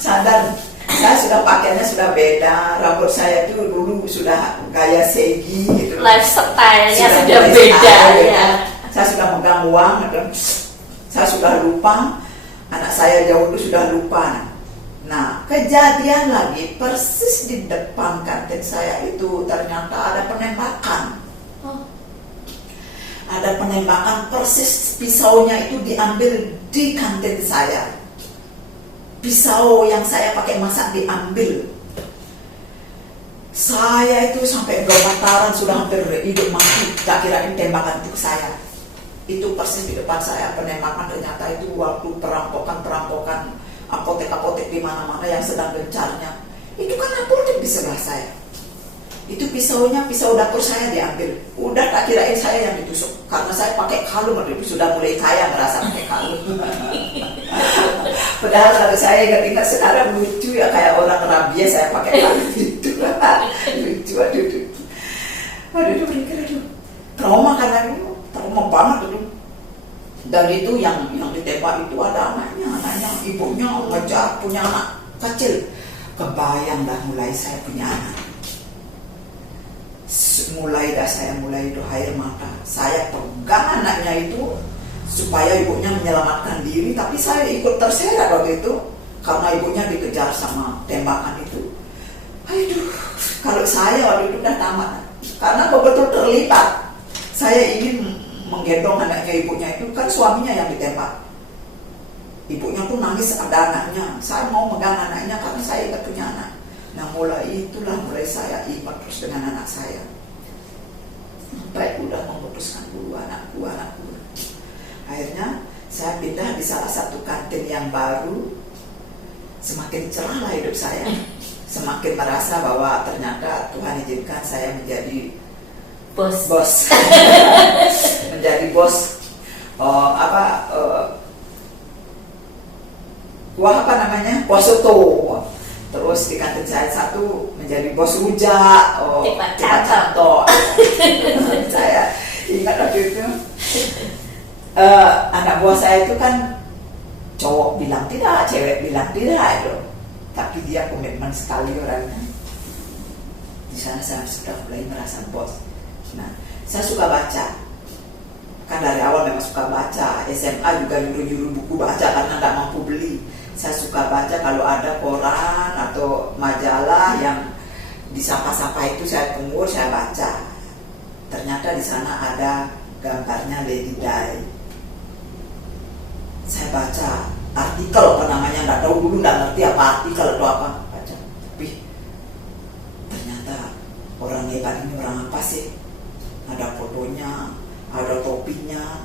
Sadar saya sudah pakainya sudah beda, rambut saya itu dulu sudah gaya segi gitu. Lifestyle-nya sudah beda ya. Saya sudah megang uang, saya sudah lupa, anak saya jauh itu sudah lupa. Nah, kejadian lagi persis di depan kantin saya itu ternyata ada penembakan. Ada penembakan, persis pisaunya itu diambil di kantin saya. Pisau yang saya pakai masak diambil. Saya itu sampai gemetaran, sudah hampir hidup mati. Tak kira ini tembakan itu saya. Itu persis di depan saya penembakan. Ternyata itu waktu perampokan apotek-apotek di mana-mana yang sedang gencarnya. Itu kan apotek di sebelah saya. Itu pisaunya, pisau dapur saya diambil. Udah tak kirain saya yang ditusuk, karena saya pakai kalung. Waktu itu sudah mulai kaya merasa pakai kalung. Padahal kalau saya ingat-ingat sekarang lucu ya, kayak orang rabies saya pakai kalung itu. Lucu, aduh berpikir, trauma karena itu, trauma banget itu. Dan itu yang ditembak itu ada anaknya, ibunya ngejar punya anak kecil. Kebayang dah mulai saya punya anak. Saya mulai itu air mata. Saya pegang anaknya itu supaya ibunya menyelamatkan diri, tapi saya ikut terseret waktu itu karena ibunya dikejar sama tembakan itu. Aduh, kalau saya waktu itu udah tamat, karena betul terlibat. Saya ingin menggendong anaknya ibunya itu, kan suaminya yang ditembak. Ibunya pun nangis, ada anaknya. Saya mau megang anaknya karena saya ingat punya anak. Nah mulai saya ibat terus dengan anak saya. Sampai udah memutuskan anakku. Akhirnya saya pindah di salah satu kantin yang baru. Semakin cerahlah hidup saya. Semakin merasa bahwa ternyata Tuhan izinkan saya menjadi bos. Menjadi bos. Bos soto. Terus di kantin saya satu menjadi bos rujak. Cepat catok. Saya ingat waktu itu. Anak buah saya itu kan cowok bilang tidak, cewek bilang tidak itu. Tapi dia komitmen sekali orangnya. Di sana saya sudah mulai merasa bos. Nah, saya suka baca. Kan dari awal memang suka baca. SMA juga nyuruh buku baca karena tidak mampu beli. Saya suka baca kalau ada koran atau majalah yang di sampah-sampah itu saya pungut, saya baca. Ternyata di sana ada gambarnya Lady Di. Saya baca artikel namanya, nggak tahu dulu, nggak ngerti apa artikel atau apa, baca. Tapi ternyata orang hebat ini orang apa sih? Ada fotonya, ada topinya,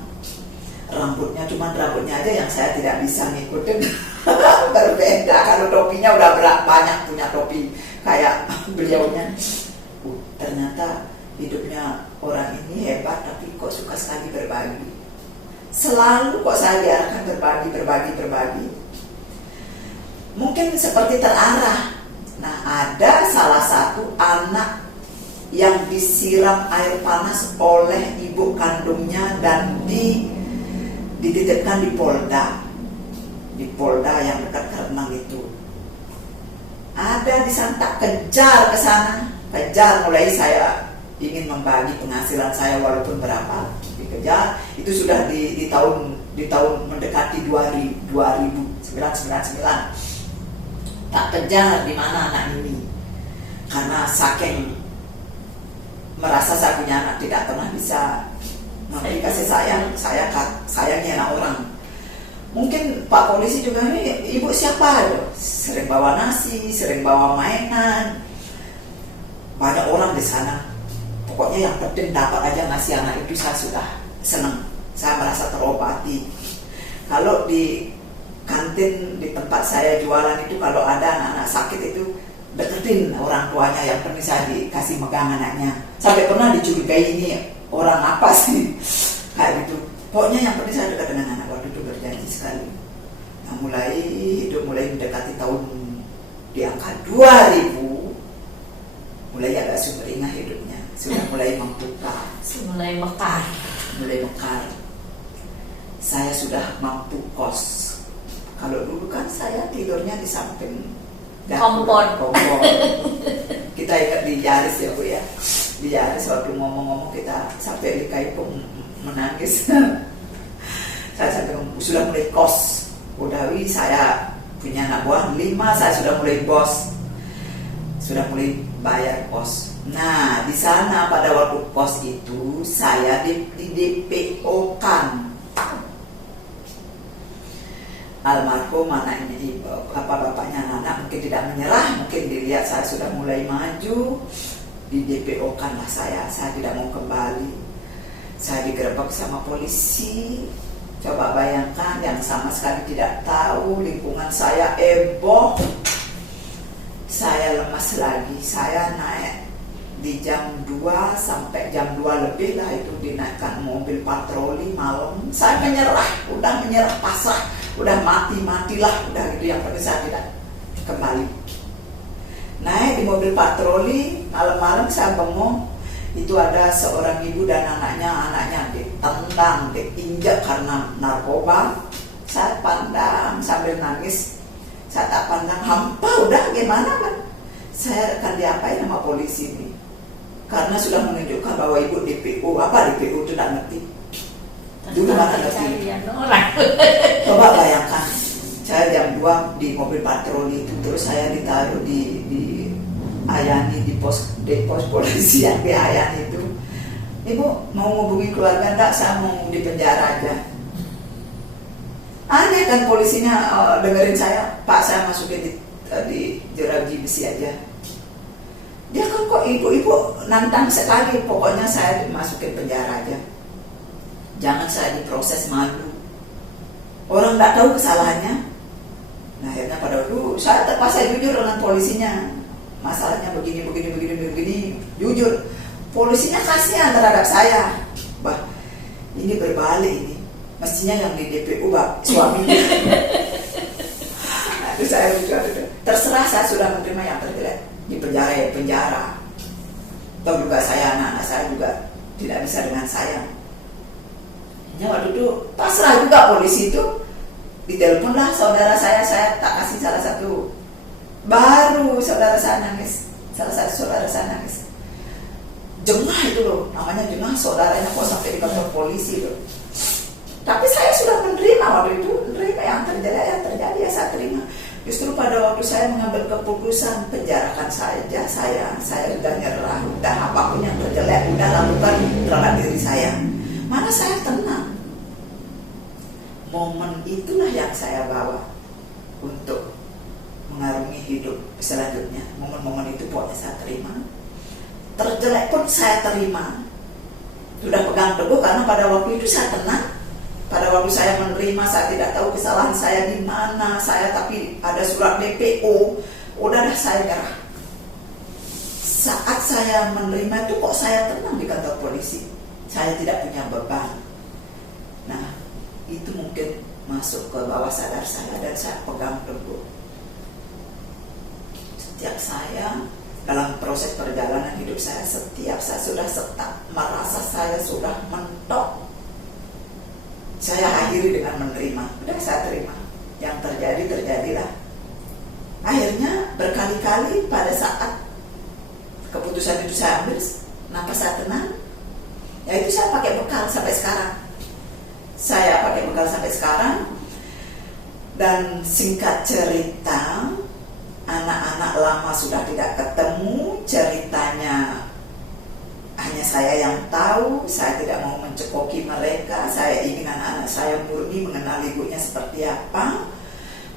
rambutnya aja yang saya tidak bisa ngikutin. Berbeda, kalau topinya udah banyak punya topi kayak beliaunya. Ternyata hidupnya orang ini hebat, tapi kok suka sekali berbagi. Selalu kok saya diarahkan berbagi. Mungkin seperti terarah. Nah, ada salah satu anak yang disiram air panas oleh ibu kandungnya dan dititipkan di Polda yang dekat Kerenang itu. Ada di sana, tak kejar ke sana, mulai saya ingin membagi penghasilan saya walaupun berapa, dikejar. Itu sudah di tahun mendekati 1999. Tak kejar di mana anak ini, karena saking merasa saya punya anak tidak pernah bisa memberi kasih sayang. Saya sayangnya anak orang. Mungkin Pak Polisi juga, ini ibu siapa? Sering bawa nasi, sering bawa mainan. Banyak orang di sana. Pokoknya yang penting dapat aja ngasih anak itu, saya sudah senang. Saya merasa terobati. Kalau di kantin di tempat saya jualan itu, kalau ada anak-anak sakit itu deketin orang tuanya, yang penting saya dikasih megang anaknya. Sampai pernah dicurigai, ini orang apa sih? Kayak gitu. Pokoknya yang penting saya dekat dengan anak. Waktu itu berjanji sekali. Nah, mulai mendekati tahun di angka 2000, mulai agak sumringah hidupnya. Sudah mulai membuka, mulai mekar. Saya sudah mampu kos. Kalau dulu kan saya tidurnya di samping kompor. Kita ingat di Yaris ya Bu ya. Di Yaris waktu ngomong-ngomong kita sampai Likai pun menangis. Saya sampai sudah mulai kos. Udah saya punya anak buah 5, saya sudah mulai bos. Sudah mulai bayar kos. Nah, di sana pada waktu kos itu saya di DPO-kan. Almarhum anak ini, bapaknya anak mungkin tidak menyerah, mungkin dilihat saya sudah mulai maju, di DPO-kan lah saya tidak mau kembali. Saya digerebek sama polisi. Coba bayangkan, yang sama sekali tidak tahu, lingkungan saya heboh. Saya lemas lagi, saya naik di jam 2 sampai jam 2 lebih lah itu dinaikkan mobil patroli malam. Saya udah menyerah pasrah, udah matilah, udah gitu, yang penting saya tidak kembali. Naik di mobil patroli, malam-malam saya bengong, itu ada seorang ibu dan anaknya ditendang, diinjak karena narkoba. Saya pandang sambil nangis, saya tak pandang, hampa udah gimana kan? Saya akan diapain sama polisi ini? Karena sudah menunjukkan bahwa ibu DPO, apa DPO itu tidak ngerti. Dulu mana ngerti. Coba bayangkan, saya jam 2 di mobil patroli itu, terus saya ditaruh di Ayani, di pos polisi yang di Ayani itu. Ibu mau ngubungi keluarga enggak? Saya mau di penjara aja. Aneh kan polisinya dengerin saya, Pak saya masukin di jeruji besi aja. Dia kan kok ibu-ibu nantang sekali, pokoknya saya dimasukin penjara aja. Jangan saya diproses, malu. Orang nggak tahu kesalahannya. Nah akhirnya pada waktu saya terpaksa jujur dengan polisinya. Masalahnya begini, jujur. Polisinya kasihan terhadap saya. Bah, ini berbalik ini. Mestinya yang di DPU suaminya. Aduh saya juga terserah, saya sudah menerima yang terjelek. Di penjara ya penjara. Tahu juga saya, anak-anak saya juga tidak bisa dengan saya. Ya waktu itu pasrah juga polisi itu. Diteleponlah saudara saya tak kasih salah satu. Baru saudara saya nangis. Salah satu saudara saya nangis. Jengah itu loh, namanya jengah saudaranya kok sampai di kantor polisi loh. Tapi saya sudah menerima waktu itu, menerima yang terjadi ya saya terima. Justru pada waktu saya mengambil keputusan penjarakan saja, saya sudah nyerah, udah apapun yang terjelek, udah lakukan terhadap diri saya. Mana saya tenang. Momen itulah yang saya bawa untuk mengarungi hidup selanjutnya. Momen-momen itu pokoknya saya terima. Terjelek pun saya terima. Sudah pegang teguh karena pada waktu itu saya tenang. Pada waktu saya menerima, saya tidak tahu kesalahan saya di mana, tapi ada surat DPO, udah saya nyerah. Saat saya menerima itu kok saya tenang di kantor polisi, saya tidak punya beban. Nah, itu mungkin masuk ke bawah sadar saya dan saya pegang teguh. Setiap saya dalam proses perjalanan hidup saya, setiap saya sudah merasa saya sudah mentok, saya akhiri dengan menerima. Udah saya terima. Yang terjadilah. Akhirnya berkali-kali pada saat keputusan itu saya ambil, kenapa saya tenang? Ya itu saya pakai bekal sampai sekarang. Dan singkat cerita, anak-anak lama sudah tidak ketemu, ceritanya hanya saya yang tahu. Saya tidak mau mencekoki mereka. Saya ingin anak-anak saya murni mengenal ibunya seperti apa.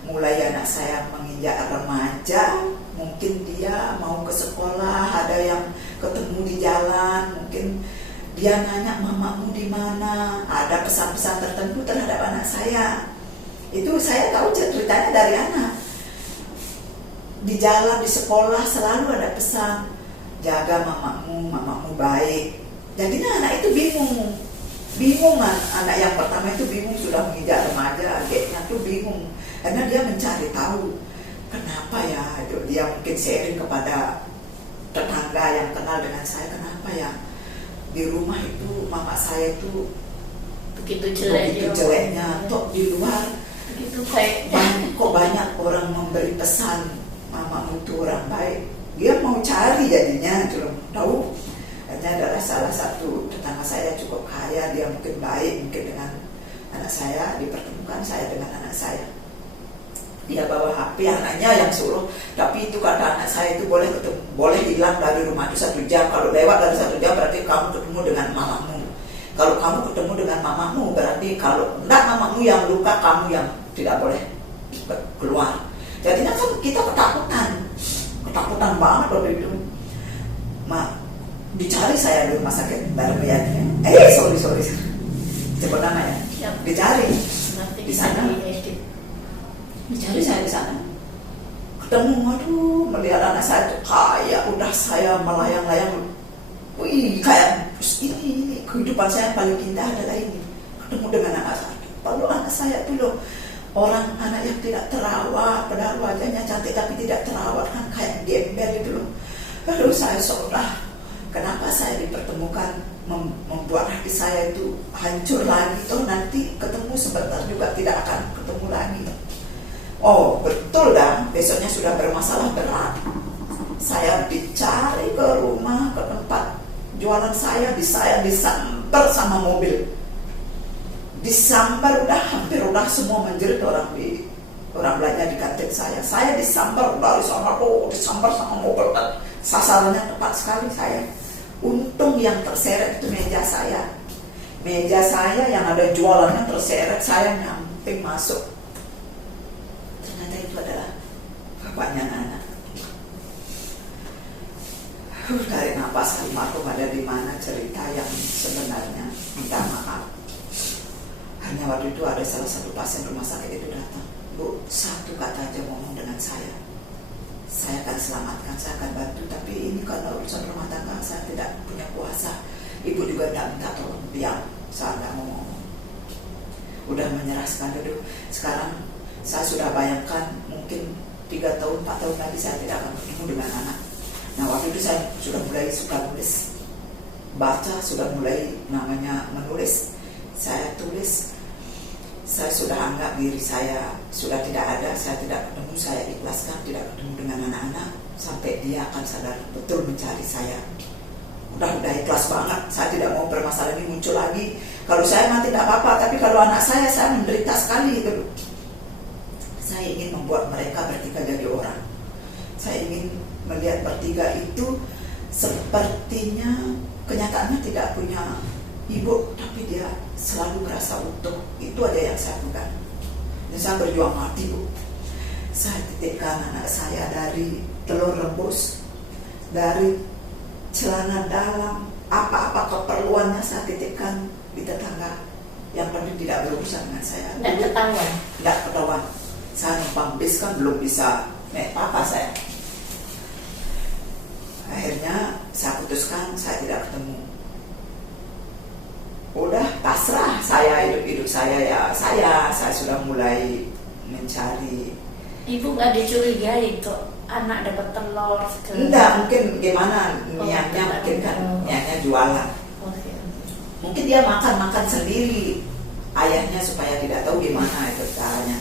Mulai anak saya menginjak remaja, mungkin dia mau ke sekolah, ada yang ketemu di jalan, mungkin dia nanya mamamu di mana, ada pesan-pesan tertentu terhadap anak saya. Itu saya tahu ceritanya dari anak. Di jalan, di sekolah selalu ada pesan, jaga mamamu baik. Jadinya anak itu bingung anak yang pertama itu bingung, sudah menginjak remaja, adiknya tuh bingung karena dia mencari tahu kenapa ya. Dia mungkin sharing kepada tetangga yang kenal dengan saya, kenapa ya di rumah itu mama saya itu begitu jeleknya, toh di luar begitu kok banyak orang memberi pesan mamamu itu orang baik. Dia mau cari jadinya, belum tahu. Hanya adalah salah satu tetangga saya cukup kaya, dia mungkin baik, mungkin dengan anak saya, dipertemukan saya dengan anak saya. Dia bawa HP, anaknya yang suruh, tapi itu kata anak saya itu boleh hilang dari rumah itu 1 jam. Kalau lewat dari 1 jam berarti kamu ketemu dengan mamamu. Kalau kamu ketemu dengan mamamu berarti kalau enggak mamamu yang luka, kamu yang tidak boleh keluar. Jadinya kan kita ketakutan banget waktu itu. Dicari saya di rumah sakit Barat Riyadnya. Sorry sebut nama ya. Dicari di sana. Dicari saya di sana. Ketemu, aduh, melihat anak saya itu kayak udah saya melayang-layang. Wih, kayak ini kehidupan saya paling indah adalah ini. Ketemu dengan anak saya. Lalu anak saya itu loh, orang anak yang tidak terawat, padahal wajahnya cantik tapi tidak terawat, kan kayak gembel itu loh. Lalu saya sudah, kenapa saya dipertemukan, membuat hati saya itu hancur lagi, toh nanti ketemu sebentar juga tidak akan ketemu lagi. Oh betul dah, besoknya sudah bermasalah berat. Saya dicari ke rumah, ke tempat jualan saya disambar sama mobil. Disambar udah semua menjerit orang belanja di kantin saya. Saya disambar dari sana disambar sama mobil. Sasarannya tepat sekali saya. Untung yang terseret itu meja saya. Meja saya yang ada jualannya terseret, saya nyamping masuk. Ternyata itu adalah bapaknya anak. Tarik nafas, almarhum ada di mana, cerita yang sebenarnya, minta maaf. Hanya waktu itu ada salah satu pasien rumah sakit itu datang, Bu, satu kata aja ngomong dengan saya akan selamatkan, saya akan bantu, tapi ini karena urusan rumah tangga saya tidak punya kuasa. Ibu juga tidak minta tolong, diam, saya tidak mau ngomong. Udah menyerahkan dulu. Sekarang saya sudah bayangkan mungkin 3 tahun, 4 tahun lagi saya tidak akan bertemu dengan anak. Nah waktu itu saya sudah mulai suka nulis, baca, sudah mulai namanya menulis. Saya tulis, saya sudah anggap diri saya sudah tidak ada, saya tidak ketemu, saya ikhlaskan tidak ketemu dengan anak-anak sampai dia akan sadar betul mencari saya. Udah ikhlas banget, saya tidak mau permasalahan ini muncul lagi. Kalau saya mati tidak apa-apa, tapi kalau anak saya menderita sekali gitu. Saya ingin membuat mereka bertiga jadi orang. Saya ingin melihat bertiga itu sepertinya kenyataannya tidak punya ibu, tapi dia selalu merasa utuh. Itu aja yang saya bukan. Dan saya berjuang mati, Bu. Saya titipkan anak saya dari telur rebus, dari celana dalam, apa-apa keperluannya saya titipkan di tetangga. Yang penting tidak berurusan dengan saya. Tidak ketahuan. Tidak ketahuan. Saya numpang bis kan belum bisa naik apa saya. Akhirnya saya putuskan saya tidak ketemu. Udah pasrah saya, hidup saya ya saya sudah mulai mencari. Ibu nggak dicurigai kok anak dapat telur segala. Enggak, mungkin gimana niatnya, Oh, mungkin kan oh. niatnya jualan. Oke. Mungkin dia makan sendiri ayahnya supaya tidak tahu gimana itu caranya.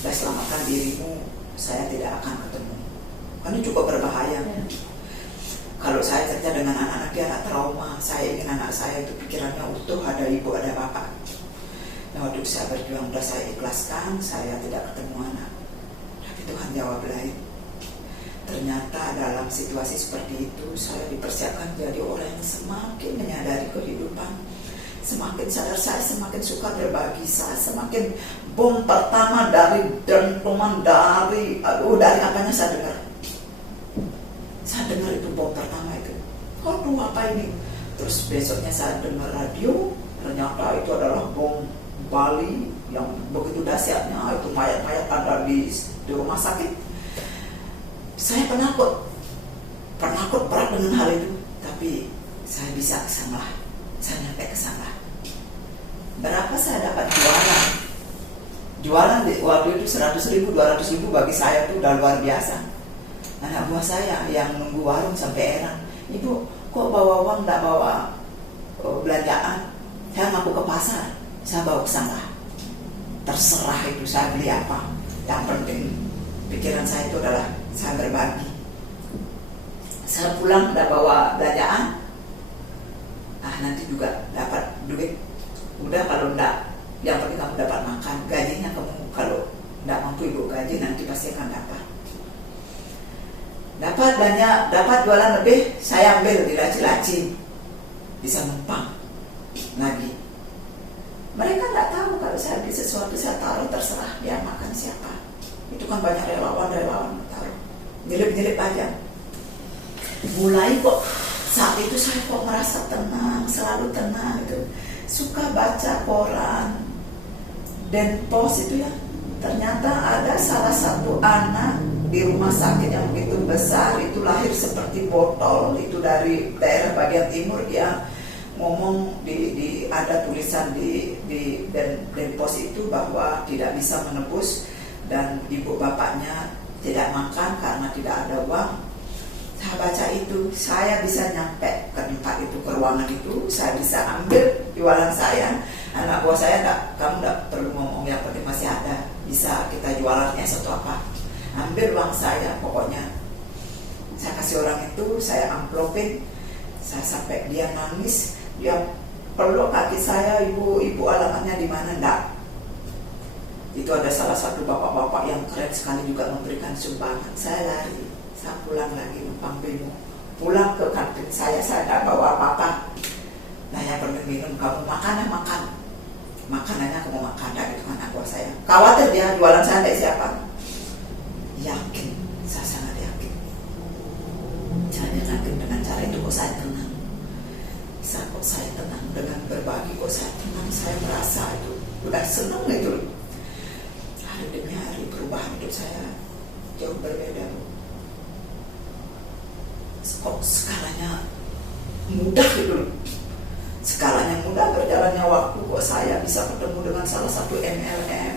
Sudah selamatkan dirimu, saya tidak akan ketemu. Karena cukup berbahaya. Ya. Kalau saya kerja dengan anak-anak dia anak trauma, saya ingin anak saya itu pikirannya utuh, ada ibu, ada bapak. Nah waktu saya berjuang, sudah saya ikhlaskan, saya tidak ketemu anak. Tapi Tuhan jawab lain. Ternyata dalam situasi seperti itu, saya dipersiapkan jadi orang yang semakin menyadari kehidupan. Semakin sadar saya, semakin suka berbagi. Saya semakin bom pertama dari dentuman, dari apanya saya dengar. Saya dengar itu bom pertama itu. Aduh apa ini? Terus besoknya saya dengar radio, ternyata itu adalah bom Bali yang begitu dahsyatnya. Itu mayat-mayat ada di rumah sakit. Saya penakut berat dengan hal itu. Tapi saya bisa kesana. Saya nyampe kesana. Berapa saya dapat jualan waktu itu 100.000, 200.000 bagi saya itu udah luar biasa. Anak buah saya yang nunggu warung sampai heran, Ibu kok bawa uang, nggak bawa belanjaan? Saya ngaku ke pasar, saya bawa kesana. Terserah itu saya beli apa. Yang penting pikiran saya itu adalah saya berbagi. Saya pulang nggak bawa belanjaan, nanti juga dapat duit. Udah kalau enggak, yang penting kamu dapat makan. Gajinya kamu kalau enggak mampu ibu gaji nanti pasti akan dapat. Dapat banyak, dapat jualan lebih, saya ambil di laci-laci, bisa numpang lagi. Mereka nggak tahu kalau saya beli sesuatu saya taruh, terserah dia makan siapa. Itu kan banyak relawan taruh, nyelip aja. Mulai kok saat itu saya kok merasa tenang, selalu tenang itu. Suka baca koran dan pos itu ya. Ternyata ada salah satu anak di rumah sakit yang begitu besar, itu lahir seperti botol, itu dari daerah bagian timur. Dia ngomong ada tulisan di pos itu bahwa tidak bisa menebus dan ibu bapaknya tidak makan karena tidak ada uang. Saya baca itu, saya bisa nyampe ke tempat itu, ke ruangan itu, saya bisa ambil jualan saya. Anak buah saya kamu tidak perlu ngomong, yang penting masih ada, bisa kita jualannya satu apa. Ambil uang saya, pokoknya saya kasih orang itu, saya amplopin, saya sampai dia nangis, dia peluk kaki saya, ibu alamatnya di mana? Enggak. Itu ada salah satu bapak-bapak yang keren sekali juga memberikan sumbangan. Saya lari, saya pulang lagi numpang bemo, pulang ke kantin saya tidak bawa apa-apa. Nah yang penting minum, kamu makan, makanannya kamu makan, itu kan anak buah saya. Khawatir dia jualan saya dari siapa? Yakin, saya sangat yakin. Saya yakin dengan berbicara itu kok saya tenang. Kok saya tenang dengan berbagi, kok saya tenang, saya merasa itu udah senang itu. Hari demi hari perubahan hidup saya jauh berbeda. Kok skalanya mudah gitu. Skalanya mudah, berjalannya waktu kok saya bisa ketemu dengan salah satu MLM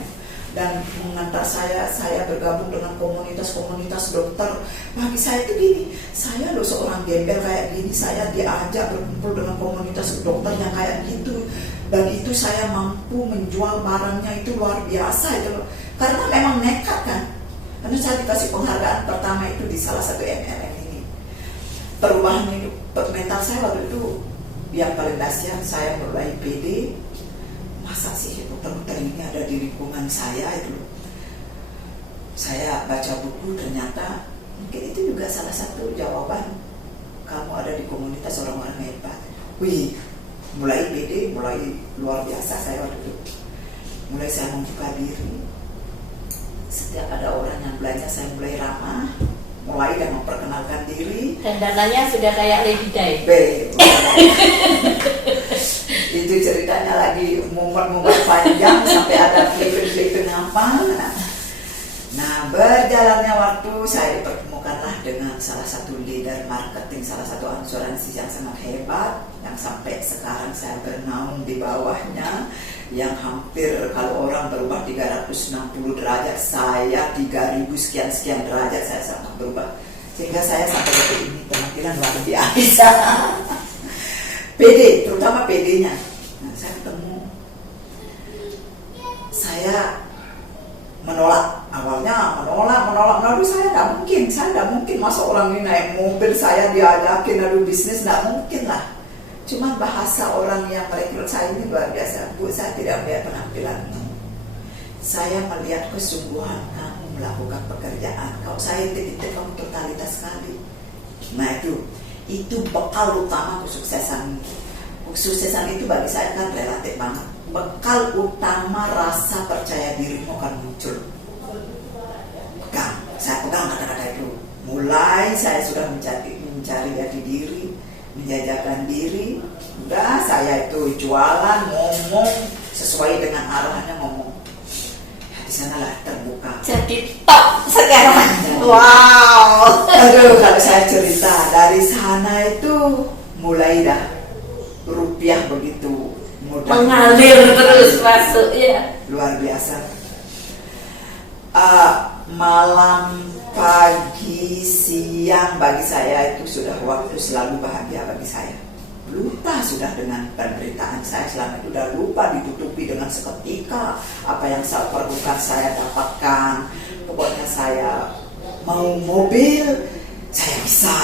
dan mengantar saya bergabung dengan komunitas-komunitas dokter. Bagi saya itu gini, saya loh seorang gembel kayak gini, saya diajak berkumpul dengan komunitas dokter yang kayak gitu, dan itu saya mampu menjual barangnya itu luar biasa itu loh. Karena memang nekat kan, karena saya dikasih penghargaan pertama itu di salah satu MLM ini. Perubahan hidup mental saya waktu itu yang paling dahsyat, saya mulai pede. Masa sih dokter-dokter ini ada di lingkungan saya itu. Saya baca buku, ternyata mungkin itu juga salah satu jawaban kamu ada di komunitas orang-orang hebat. Wih, mulai pede, mulai luar biasa saya waktu itu. Mulai saya membuka diri. Setiap ada orang yang belanja, saya mulai ramah, mulai dan memperkenalkan diri. Dan dananya sudah kayak Lady Di. Itu ceritanya lagi mumet panjang sampai ada klip-klip apa. Nah, berjalannya waktu saya dipertemukanlah dengan salah satu leader marketing, salah satu asuransi yang sangat hebat, yang sampai sekarang saya bernaung di bawahnya, yang hampir kalau orang berubah 360 derajat, saya 3000 sekian derajat saya sangat berubah. Sehingga saya sampai detik ini penampilan luar biasa. PD, terutama PD-nya. Nah, saya ketemu, saya menolak. Awalnya menolak. Saya tidak mungkin masa orang ini naik mobil saya diajakin aduh bisnis, tidak mungkin lah. Cuma bahasa orang yang merekrut saya ini luar biasa. Bu, saya tidak melihat penampilanmu, saya melihat kesungguhan kamu melakukan pekerjaan. Kalau saya titik-titik kamu totalitas sekali. Nah itu bekal utama kesuksesan. Kesuksesan itu bagi saya kan relatif banget. Bekal utama rasa percaya dirimu akan muncul. Saya pegang kata-kata itu. Mulai saya sudah mencari jati diri, menjajakan diri. Udah saya itu jualan, ngomong sesuai dengan arahannya ngomong. Ya, di sanalah terbuka. Jadi top sekarang. Wow. Aduh, kalau saya cerita dari sana itu mulai dah rupiah begitu mudah mengalir terus masuk ya. Luar biasa. Malam, pagi, siang bagi saya itu sudah waktu selalu bahagia bagi saya. Lupa sudah dengan penderitaan saya selama itu, sudah lupa, ditutupi dengan seketika apa yang saya perlukan saya dapatkan. Pokoknya saya mau mobil, saya bisa.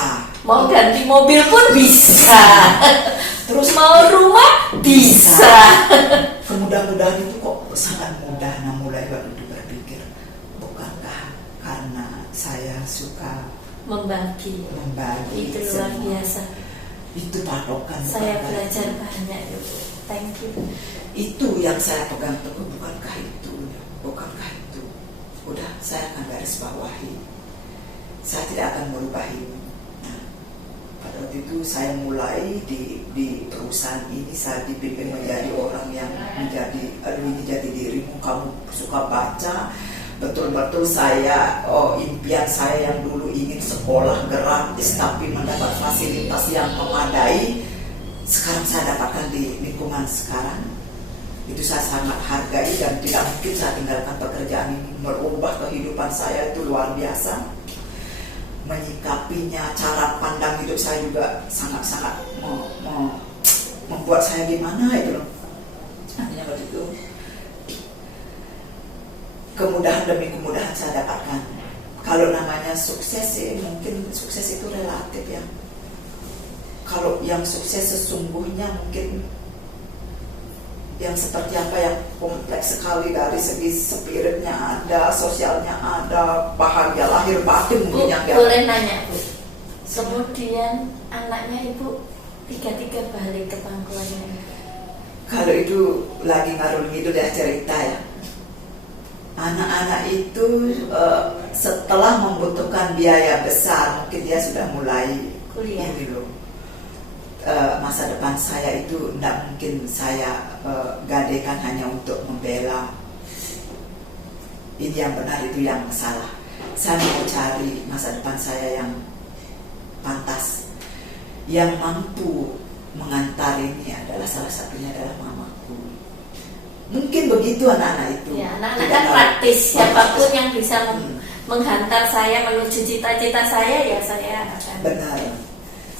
Mau ganti mobil pun bisa. Terus mau rumah bisa. Kemudahan-mudahan itu kok sangat mudah. Nah, mulai waktu itu berpikir, bukankah karena saya suka membagi itu luar biasa. Itu patokan saya belajar banyak itu. Thank you. Itu yang saya pegang teguh, bukankah itu. Udah, saya akan garis bawahi, saya tidak akan merubah ini. Nah, pada waktu itu saya mulai di perusahaan ini, saya dipimpin menjadi orang yang menjadi, aduh ini jati dirimu, kamu suka baca. Betul-betul saya, impian saya yang dulu ingin sekolah gratis tapi mendapat fasilitas yang memadai, sekarang saya dapatkan di lingkungan sekarang. Itu saya sangat hargai dan tidak mungkin saya tinggalkan pekerjaan ini. Merubah kehidupan saya itu luar biasa. Menyikapinya, cara pandang hidup saya juga sangat-sangat membuat saya gimana itu loh. Artinya waktu itu kemudahan demi kemudahan saya dapatkan. Kalau namanya sukses sih, mungkin sukses itu relatif ya. Kalau yang sukses sesungguhnya mungkin yang seperti apa, yang kompleks sekali dari segi spiritnya ada, sosialnya ada, bahagia lahir batin Bu, mungkin yang boleh nanya Bu. Kemudian anaknya Ibu tiga balik ke pangkuannya. Kalau itu lagi ngarung itu dia cerita ya. Anak-anak itu setelah membutuhkan biaya besar, mungkin dia sudah mulai kuliah. Ini loh, masa depan saya itu tidak mungkin saya gadaikan hanya untuk membela ini yang benar itu yang salah. Saya mau cari masa depan saya yang pantas, yang mampu mengantar ini adalah salah satunya adalah mamaku. Mungkin begitu anak-anak itu. Ya, anak-anak kan praktis. Siapapun yang bisa menghantar saya menuju cita-cita saya, ya saya akan. Benar.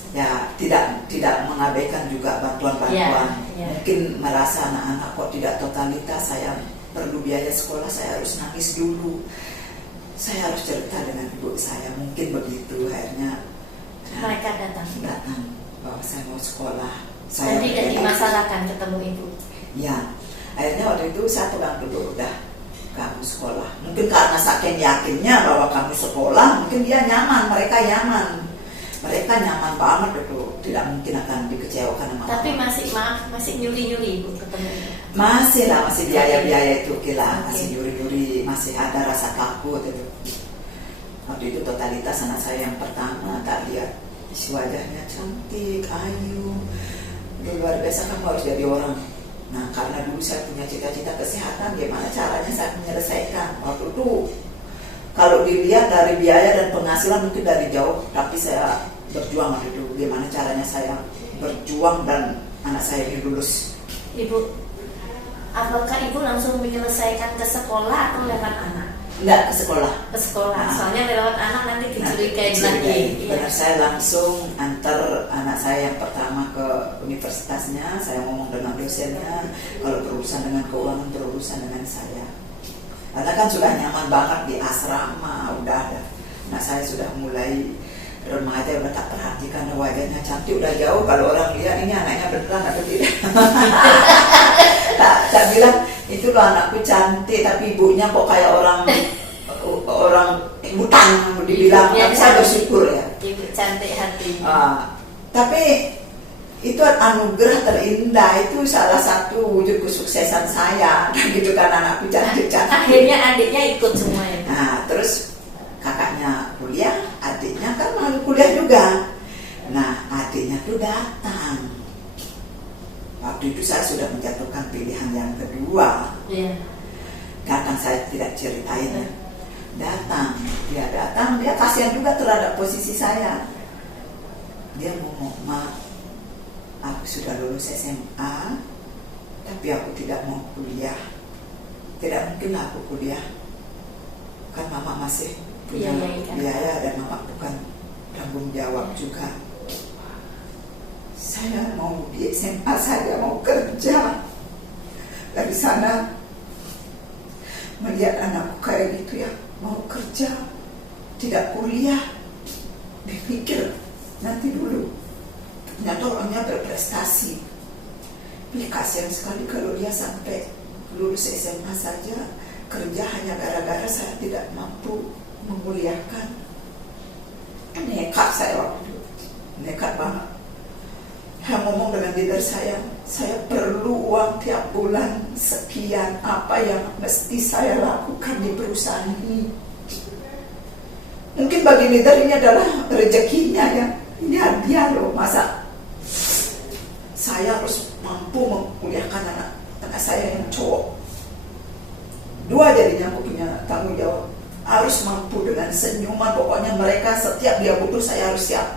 Ya, tidak mengabaikan juga bantuan-bantuan. Ya. Mungkin merasa anak-anak kok tidak totalitas, saya perlu biaya sekolah, saya harus nangis dulu. Saya harus cerita dengan ibu saya, mungkin begitu. Akhirnya Mereka datang bahwa saya mau sekolah. dan tidak dimasalahkan ketemu ibu. Ya, akhirnya waktu itu saya pegang dulu, udah kamu sekolah. Mungkin karena saking yakinnya bahwa kamu sekolah, mungkin dia nyaman, mereka nyaman banget itu, tidak mungkin akan dikecewakan sama Tapi mama. masih nyuri-nyuri ibu ketemu ibu. Masih lah, masih biaya-biaya itu Oke. gila, masih nyuri-nyuri, masih ada rasa takut itu. Waktu itu totalitas anak saya yang pertama, tak lihat isi wajahnya cantik, ayu, luar biasa, kamu harus jadi orang. Nah, karena dulu saya punya cita-cita kesehatan, gimana caranya saya menyelesaikan. Waktu itu kalau dilihat dari biaya dan penghasilan mungkin dari jauh, tapi saya berjuang waktu itu. Gimana caranya saya berjuang dan anak saya ini lulus. Ibu, apakah ibu langsung menyelesaikan ke sekolah atau lewat anak? Enggak, ke sekolah. Ke sekolah, Nah. soalnya lewat anak nanti dicurigai lagi. Iya. Benar, saya langsung antar anak saya yang pertama ke universitasnya. Saya ngomong dengan dosennya, kalau berurusan dengan keuangan, berurusan dengan saya. Karena kan sudah nyaman banget di asrama, udah ada. Nah, saya sudah mulai remaja, udah tak perhatikan wajahnya cantik, udah jauh. Kalau orang lihat ini anaknya beneran atau tidak. tak bilang itu loh anakku cantik, tapi ibunya kok kayak orang butan dibilang. Ibunya Tapi saya cantik. bersyukur ya. Ibu cantik hati. Tapi itu anugerah terindah, itu salah satu wujud kesuksesan saya. Gitu kan, anakku cantik-cantik. Akhirnya adiknya ikut semua ya. Nah, terus kakaknya kuliah, adiknya kan mau kuliah juga. Nah, adiknya tuh datang. Waktu itu saya sudah menjatuhkan pilihan yang kedua. Iya. Datang, saya tidak ceritain ya. Datang, dia kasihan juga terhadap posisi saya. Dia ngomong, "Ma, aku sudah lulus SMA, tapi aku tidak mau kuliah. Tidak mungkin aku kuliah. Kan mama masih punya biaya dan mama bukan tanggung jawab juga. Saya mau di SMA saja, mau kerja." Dari sana melihat anakku kayak gitu ya, mau kerja, tidak kuliah, dipikir nanti dulu. Ternyata orangnya berprestasi. Tapi kasihan sekali kalau dia sampai lulus SMA saja kerja hanya gara-gara saya tidak mampu menguliahkan. Nekat saya waktu itu, nekat banget. Saya ngomong dengan leader saya perlu uang tiap bulan sekian, apa yang mesti saya lakukan di perusahaan ini. Mungkin bagi leader ini adalah rezekinya ya. Ini hadiah loh, masa saya harus mampu menguliahkan anak saya yang cowok. Dua jadinya aku punya tanggung jawab. Harus mampu dengan senyuman, pokoknya mereka setiap dia butuh saya harus siap.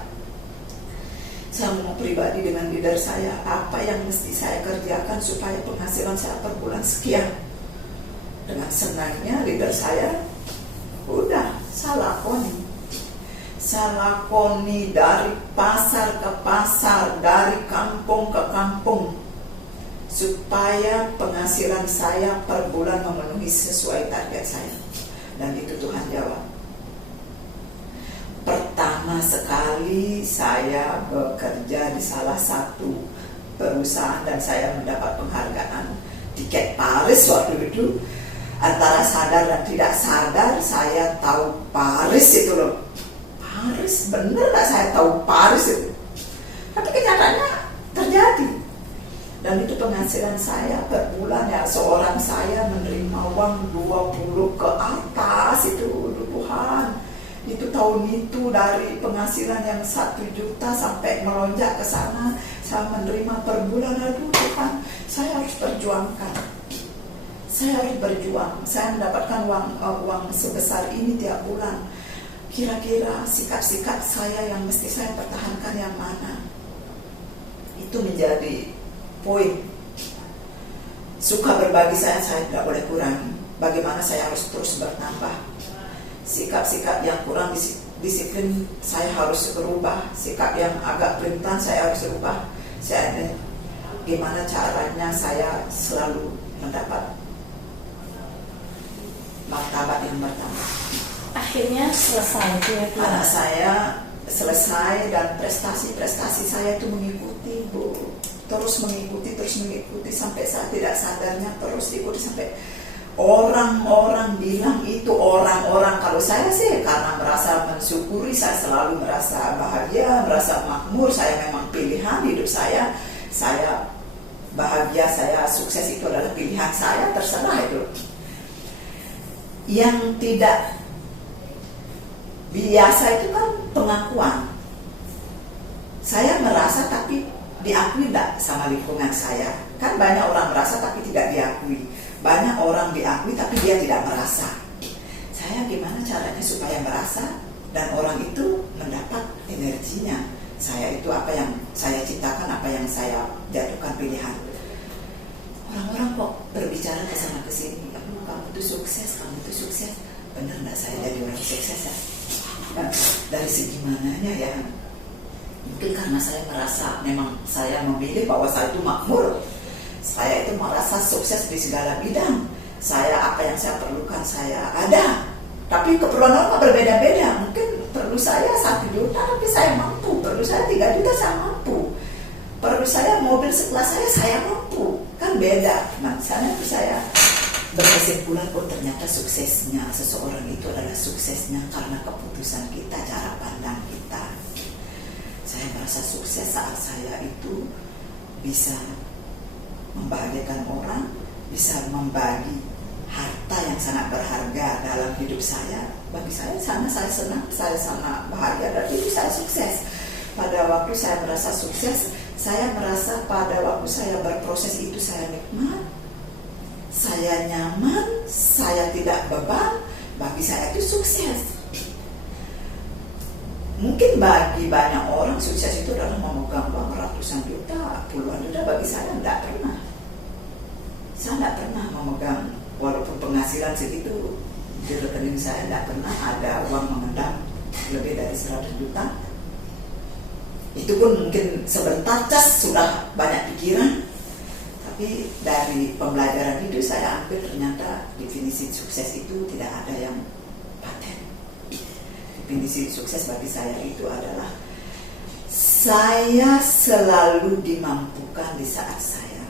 Saya mau pribadi dengan leader saya, apa yang mesti saya kerjakan supaya penghasilan saya per bulan sekian. Dengan senangnya leader saya, udah saya lakoni dari pasar ke pasar, dari kampung ke kampung, supaya penghasilan saya per bulan memenuhi sesuai target saya. Dan itu Tuhan jawab. Pertama sekali saya bekerja di salah satu perusahaan dan saya mendapat penghargaan tiket Paris waktu itu. Antara sadar dan tidak sadar saya tahu Paris itu loh. Paris, bener gak saya tahu Paris itu? Tapi kenyataannya terjadi. Dan itu penghasilan saya per bulan ya, seorang saya menerima uang 20 ke atas itu, Tuhan. Itu tahun itu dari penghasilan yang 1 juta sampai melonjak ke sana, saya menerima per bulan. Aduh Tuhan, saya harus perjuangkan. Saya harus berjuang. Saya mendapatkan uang sebesar ini tiap bulan. Kira-kira sikap-sikap saya yang mesti saya pertahankan yang mana? Itu menjadi poin. Suka berbagi saya tidak boleh kurangi. Bagaimana saya harus terus bertambah. Sikap-sikap yang kurang disiplin saya harus berubah. Sikap yang agak pelintan saya harus berubah. Gimana caranya saya selalu mendapat martabat yang bertambah. Akhirnya selesai. Anak saya selesai dan prestasi saya itu mengikuti, Bu. Terus mengikuti sampai saya tidak sadarnya terus ikuti sampai orang-orang bilang itu orang-orang. Kalau saya sih karena merasa mensyukuri, saya selalu merasa bahagia, merasa makmur. Saya memang pilihan hidup saya bahagia, saya sukses itu adalah pilihan saya, terserah itu. Yang tidak biasa itu kan pengakuan. Saya merasa tapi diakui tidak sama lingkungan saya. Kan banyak orang merasa tapi tidak diakui. Banyak orang diakui tapi dia tidak merasa. Saya gimana caranya supaya merasa dan orang itu mendapat energinya. Saya itu apa yang saya ciptakan, apa yang saya jatuhkan pilihan. Orang-orang kok berbicara ke sana ke sini. Kamu itu sukses, benar nggak saya jadi orang sukses ya? Nah, dari segi mananya ya? Mungkin karena saya merasa memang saya memilih bahwa saya itu makmur, saya itu merasa sukses di segala bidang. Apa yang saya perlukan saya ada, tapi keperluan orang berbeda-beda. Mungkin perlu saya 1 juta tapi saya mampu, perlu saya 3 juta saya mampu, perlu saya mobil sekelas saya mampu, kan beda. Nah, saya berkesimpulan, ternyata suksesnya seseorang itu adalah suksesnya karena keputusan kita, cara pandang kita. Saya merasa sukses saat saya itu bisa membahagiakan orang, bisa membagi harta yang sangat berharga dalam hidup saya. Bagi saya saya senang, saya sangat bahagia dan itu saya sukses. Pada waktu saya merasa sukses, saya merasa pada waktu saya berproses itu saya nikmat, saya nyaman, saya tidak beban. Bagi saya itu sukses. Mungkin bagi banyak orang sukses itu adalah memegang uang ratusan juta, puluhan juta. Bagi saya tidak pernah. Saya tidak pernah memegang, walaupun penghasilan segitu di rekening saya tidak pernah ada uang mengendam lebih dari 100 juta. Itu pun mungkin sebentar sudah banyak pikiran. Tapi dari pembelajaran itu saya ambil ternyata definisi sukses itu tidak ada yang paten. Definisi sukses bagi saya itu adalah saya selalu dimampukan di saat saya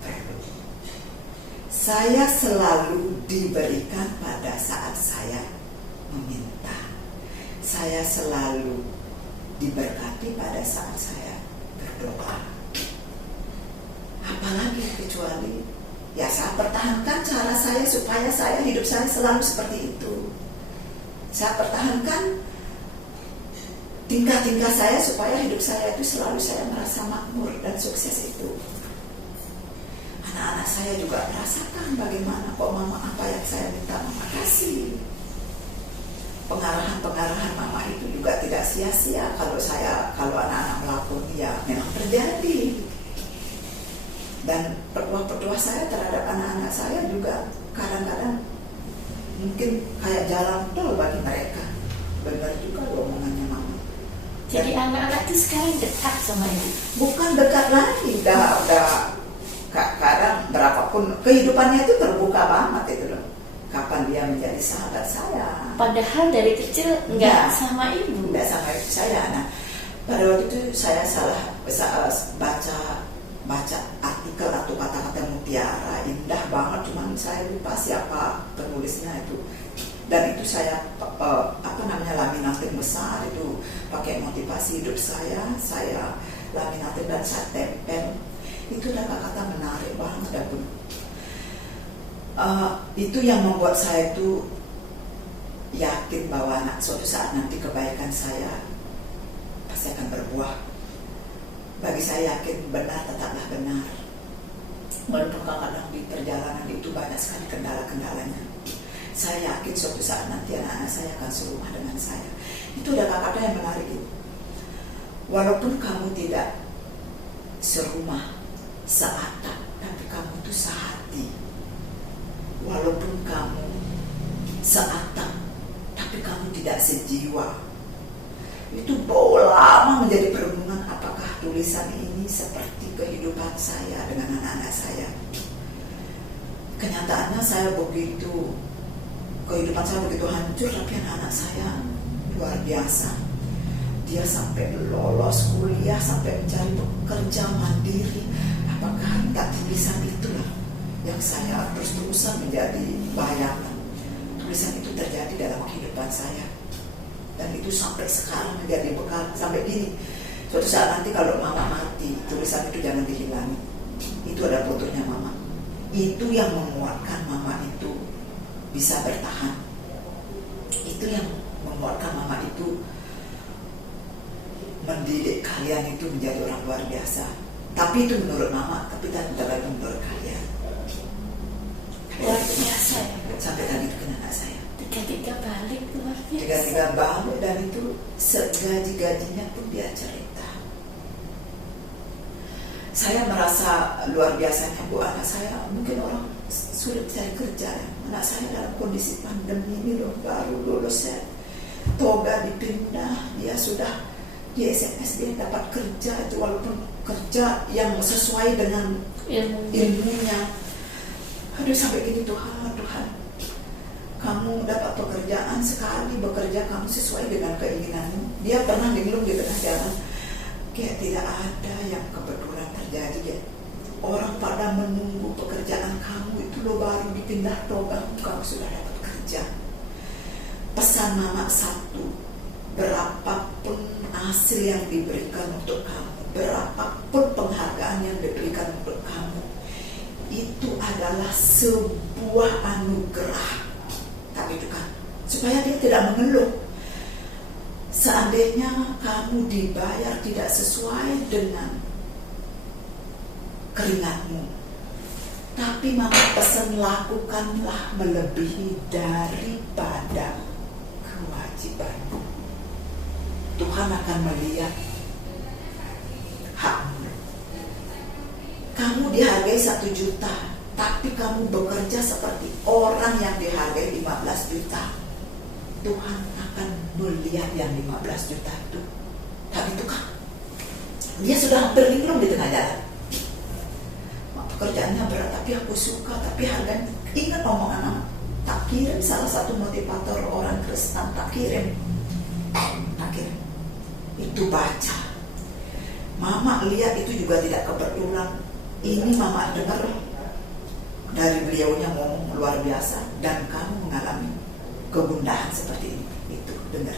perlu. Saya selalu diberikan pada saat saya meminta. Saya selalu diberkati pada saat saya berdoa. Apalagi kecuali ya saya pertahankan cara saya supaya hidup saya selalu seperti itu. Saya pertahankan tingkah-tingkah saya supaya hidup saya itu selalu saya merasa makmur dan sukses itu. Anak-anak saya juga merasakan bagaimana kok mama apa yang saya minta mama kasih. Pengarahan mama itu juga tidak sia-sia. Kalau anak-anak melakoni ya memang terjadi. Dan petua-petua saya terhadap anak-anak saya juga kadang-kadang mungkin kayak jalan tol bagi mereka. Benar juga omongannya mama. Jadi anak-anak itu sekarang dekat sama ibu? Bukan dekat lagi, udah kadang berapapun kehidupannya itu terbuka banget itu loh. Kapan dia menjadi sahabat saya? Padahal dari kecil nggak sama ibu. Nggak sama ibu saya. Nah, pada waktu itu saya salah baca artikel atau kata-kata mutiara indah banget, cuman saya lupa siapa penulisnya itu. Dan itu saya laminating besar itu pakai motivasi hidup saya laminating dan saya tempel. Itu adalah kata menarik banget dan itu yang membuat saya itu yakin bahwa suatu saat nanti kebaikan saya pasti akan berbuah. Bagi saya yakin benar tetaplah benar. Walaupun kadang di perjalanan itu banyak sekali kendala-kendalanya. Saya yakin suatu saat nanti anak-anak saya akan serumah dengan saya. Itu ada kata-kata yang menarik itu. Walaupun kamu tidak serumah, seatap, tapi kamu itu sehati. Walaupun kamu seatap, tapi kamu tidak sejiwa. Itu lama menjadi perenungan, apakah tulisan ini seperti kehidupan saya dengan anak-anak saya. Kenyataannya kehidupan saya begitu hancur, tapi anak-anak saya luar biasa. Dia sampai lolos kuliah, sampai mencari pekerja mandiri. Apakah tak tulisan itulah yang saya terus-terusan menjadi bayangan. Tulisan itu terjadi dalam kehidupan saya. Dan itu sampai sekarang menjadi bekal. Sampai gini, suatu saat nanti kalau mama mati, tulisan itu jangan dihilangi. Itu ada fotonya mama. Itu yang menguatkan mama itu bisa bertahan. Itu yang menguatkan mama itu mendidik kalian itu menjadi orang luar biasa. Tapi itu menurut mama, tapi tidak menurut kalian. Luar biasa ya. Sampai tadi itu kena anak saya. Tiga balik luar biasa. Tiga balik, dan itu segaji-gajinya pun dia cerita. Saya merasa luar biasanya, Bu, anak saya mungkin orang sulit cari kerja. Anak saya dalam kondisi pandemi ini loh, baru lulus ya. Toga dipindah, dia sudah di SMS dia dapat kerja itu, walaupun kerja yang sesuai dengan ilmunya. Aduh, sampai gini, Tuhan, kamu dapat pekerjaan sekali bekerja kamu sesuai dengan keinginanmu. Dia pernah linglung di tengah jalan, kayak tidak ada yang kebetulan terjadi ya. Orang pada menunggu pekerjaan kamu itu lo baru dipindah toga, kamu sudah dapat kerja. Pesan mama satu, berapapun hasil yang diberikan untuk kamu, berapapun penghargaan yang diberikan untuk kamu, itu adalah sebuah anugerah. Tapi itu kan supaya dia tidak mengeluh. Seandainya kamu dibayar tidak sesuai dengan keringatmu, tapi mama pesan lakukanlah melebihi daripada kewajibanmu. Tuhan akan melihat hakmu. Kamu dihargai 1 juta, tapi kamu bekerja seperti orang yang dihargai 15 juta. Tuhan akan melihat yang 15 juta itu. Tak itu kan? Dia sudah hampir linglung di tengah jalan. Pekerjaannya berat, tapi aku suka, tapi harganya. Ingat omongan mama. Tak kirim, salah satu motivator orang Kristen, tak kirim. Itu baca. Mama lihat itu juga tidak kebetulan. Ini mama dengar dari beliaunya ngomong luar biasa, dan kamu mengalami kegundahan seperti ini. Itu dengar.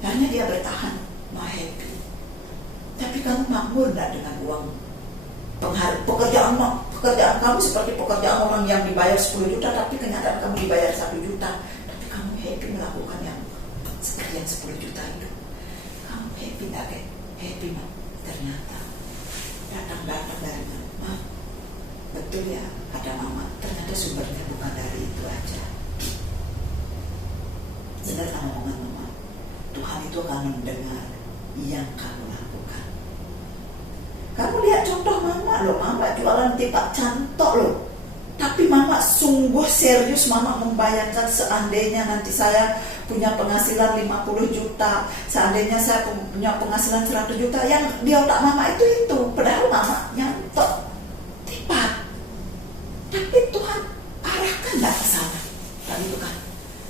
Hanya dia bertahan, happy. Tapi kamu makmur tidak dengan uang? Pekerjaan kamu seperti pekerjaan orang yang dibayar 10 juta, tapi kenyataan kamu dibayar 1 juta. Tapi kamu happy melakukan yang seperti yang 10 juta itu. Kamu happy nggak? Happy, Ma. Ternyata datang dari mana? Betul ya, kata mama, ternyata sumbernya bukan dari itu aja. Benar kan omongan mama? Tuhan itu akan mendengar yang kamu lakukan. Kamu lihat contoh mama loh, mama jualan tipak cantok loh. Tapi mama sungguh serius, mama membayangkan seandainya nanti saya punya penghasilan 50 juta, seandainya saya punya penghasilan 100 juta, yang di otak mama itu. Padahal mama nyantok tipak. Tapi Tuhan arahkan nggak ke sana. Tapi itu kan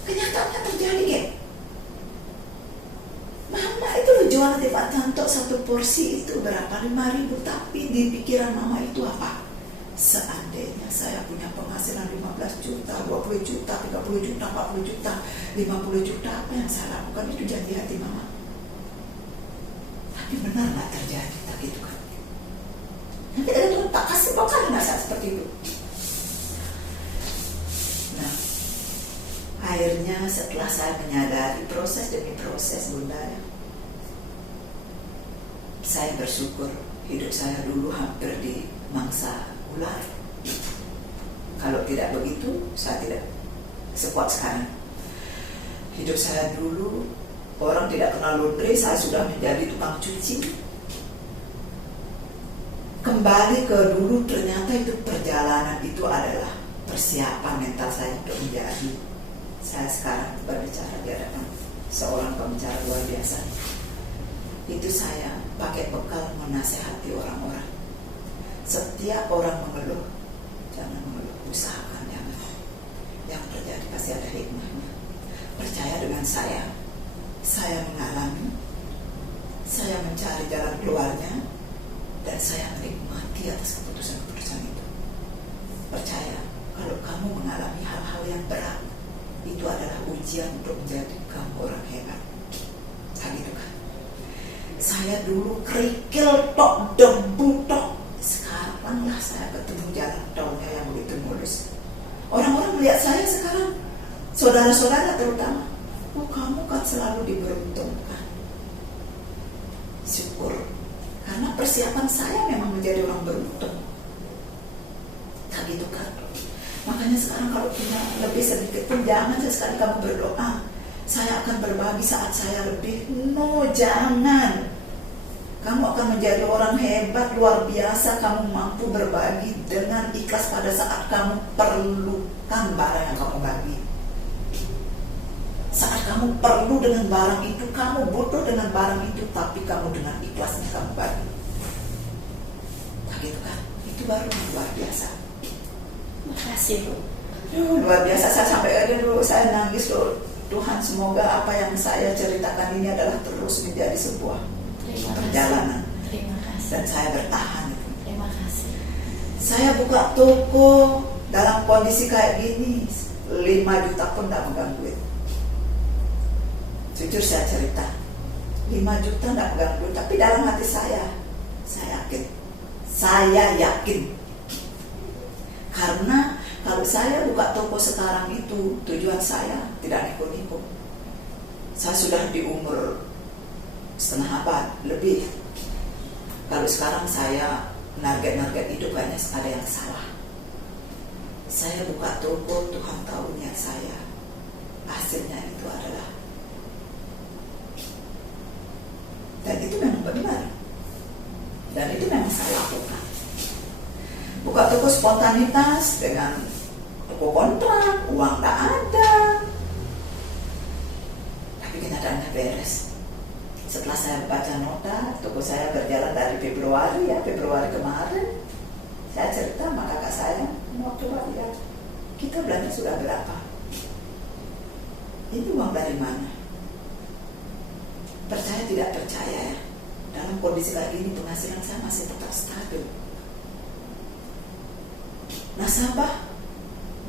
kenyataannya terjadi ya. Mama itu loh jualan tipak cantok, 1 porsi itu berapa? 5.000. Tapi di pikiran mama itu apa? Seandainya saya punya penghasilan 15 juta, 20 juta, 30 juta, 40 juta, 50 juta, apa yang saya lakukan? Itu janji hati mama. Tapi benar nggak terjadi? Tak gitu kan? Nanti ada Tuhan tak kasih bakal nasihat seperti itu. Nah, akhirnya setelah saya menyadari proses demi proses, Bunda, ya, saya bersyukur hidup saya dulu hampir di mangsa ular. Kalau tidak begitu, saya tidak sekuat sekarang. Hidup saya dulu, orang tidak kenal laundry, saya sudah menjadi tukang cuci. Kembali ke dulu, ternyata itu perjalanan itu adalah persiapan mental saya untuk menjadi saya sekarang berbicara di hadapan seorang pembicara luar biasa. Itu saya pakai bekal menasehati orang-orang. Setiap orang mengeluh, jangan mengeluh, usahakan jangan. Yang terjadi pasti ada hikmahnya. Percaya dengan saya mengalami, saya mencari jalan keluarnya, dan saya menikmati atas keputusan-keputusan itu. Percaya, kalau kamu mengalami hal-hal yang berat, itu adalah ujian untuk menjadi kamu orang hebat. Kan gitu kan? Saya dulu kerikil tok, debu tok. Sekarang lah saya ketemu jalan tolnya yang begitu mulus. Orang-orang melihat saya sekarang, saudara-saudara terutama, oh kamu kan selalu diberuntungkan. Syukur, karena persiapan saya memang menjadi orang beruntung. Tak gitu kan? Makanya sekarang kalau punya lebih sedikit pun, jangan sesekali kamu berdoa, saya akan berbagi saat saya lebih. No, jangan. Kamu akan menjadi orang hebat, luar biasa. Kamu mampu berbagi dengan ikhlas pada saat kamu perlukan barang yang kamu bagi. Saat kamu perlu dengan barang itu, kamu butuh dengan barang itu, tapi kamu dengan ikhlasnya kamu bagi. Tak gitu kan? Itu baru luar biasa. Makasih, Bu. Luar biasa, saya sampai ada dulu saya nangis loh. Tuhan, semoga apa yang saya ceritakan ini adalah terus menjadi sebuah perjalanan. Terima kasih. Dan saya bertahan. Terima kasih. Saya buka toko dalam kondisi kayak gini, 5 juta pun tidak megang duit. Jujur saya cerita, 5 juta tidak megang duit, tapi dalam hati saya yakin. Karena kalau saya buka toko sekarang itu, tujuan saya tidak niko-niko. Saya sudah di umur setengah abad lebih. Kalau sekarang saya narget hidup, kayaknya ada yang salah. Saya buka toko, Tuhan tahu niat saya. Hasilnya itu adalah, dan itu memang benar. Dan itu memang saya lakukan. Buka toko spontanitas dengan toko kontrak, uang tak ada. Tapi kenyataannya beres. Setelah saya baca nota, toko saya berjalan dari Februari kemarin. Saya cerita sama kakak saya, mau coba lihat, kita belanja sudah berapa? Ini uang dari mana? Percaya tidak percaya ya, dalam kondisi kayak gini penghasilan saya masih tetap stabil. Nasabah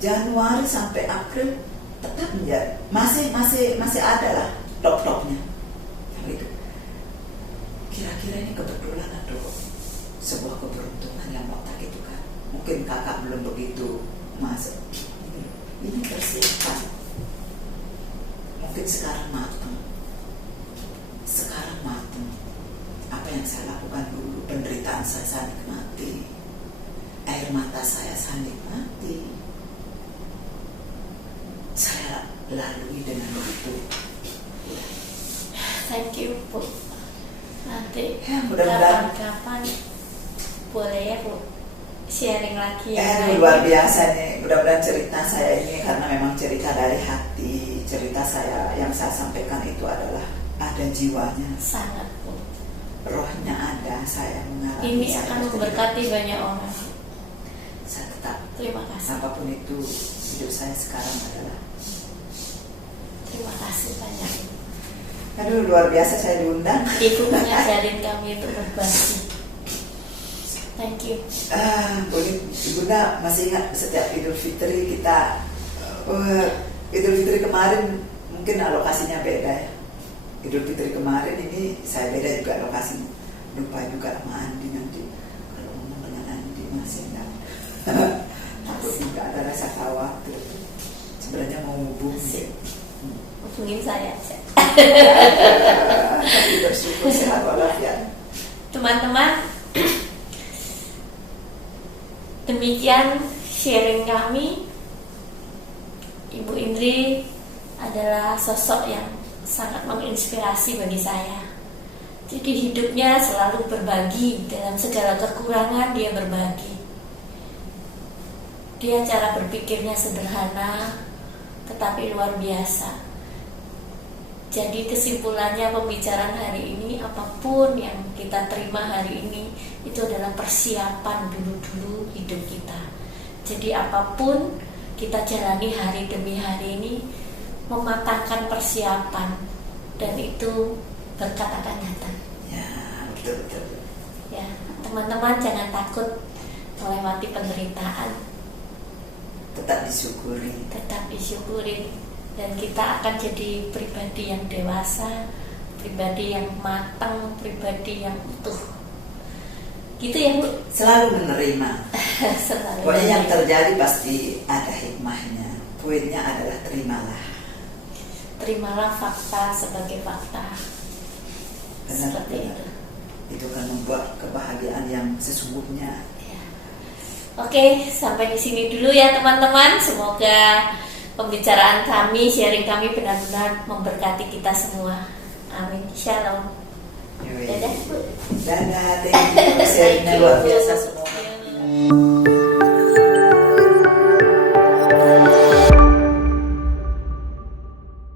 Januari sampai April tetap menjadi masih ada lah top-topnya. Gitu. Kira-kira ini kebetulan atau sebuah keberuntungan yang otak itu kan? Mungkin kakak belum begitu masuk. Ini persiapan. Mungkin sekarang matang. Apa yang saya lakukan dulu, penderitaan saya nikmati. Air mata saya nikmati. Saya lalui dengan begitu. Thank you, Bu. Nanti Ya, mudah-mudahan kapan boleh ya, Bu, sharing lagi ya. Luar biasa nih. Mudah-mudahan cerita saya ini, karena memang cerita dari hati. Cerita saya yang saya sampaikan itu adalah ada jiwanya. Sangat, Bu. Rohnya ada, saya mengalami. Ini akan memberkati banyak orang. Saya tetap, Terima kasih. apapun itu, hidup saya sekarang adalah. Terima kasih banyak. Aduh, luar biasa saya diundang. Ibu mengajarin kami untuk berbagi. Thank you. Boleh, Bunda masih ingat setiap Idul Fitri kita, Idul Fitri kemarin mungkin alokasinya beda ya. Idul Fitri kemarin ini saya beda juga lokasinya. Lupa juga sama Andi nanti. Kalau ngomong dengan Andi masih enggak. Takut juga ada rasa khawatir. Sebenarnya mau hubungi. hubungin saya aja. Tapi bersyukur sehat walafiat. Teman-teman, demikian sharing kami. Ibu Indri adalah sosok yang sangat menginspirasi bagi saya. Jadi hidupnya selalu berbagi, dalam segala kekurangan dia berbagi. Dia cara berpikirnya sederhana tetapi luar biasa. Jadi kesimpulannya pembicaraan hari ini, apapun yang kita terima hari ini itu adalah persiapan dulu-dulu hidup kita. Jadi apapun kita jalani hari demi hari ini mematangkan persiapan, dan itu berkat akan datang. Ya, betul. Ya, teman-teman jangan takut melewati penderitaan. Tetap disyukuri. Tetap disyukuri, dan kita akan jadi pribadi yang dewasa, pribadi yang matang, pribadi yang utuh. Gitu ya, Bu. Selalu menerima. Selalu. Pokoknya yang terjadi pasti ada hikmahnya. Poinnya adalah terimalah. Terimalah fakta sebagai fakta. Benar, Seperti benar. itu. Itu akan membuat kebahagiaan yang sesungguhnya. Ya. Oke, sampai di sini dulu ya teman-teman. Semoga pembicaraan kami, sharing kami benar-benar memberkati kita semua. Amin. Shalom. Yoi. Dadah, Bu. Dadah, thank you. Sharingnya luar biasa.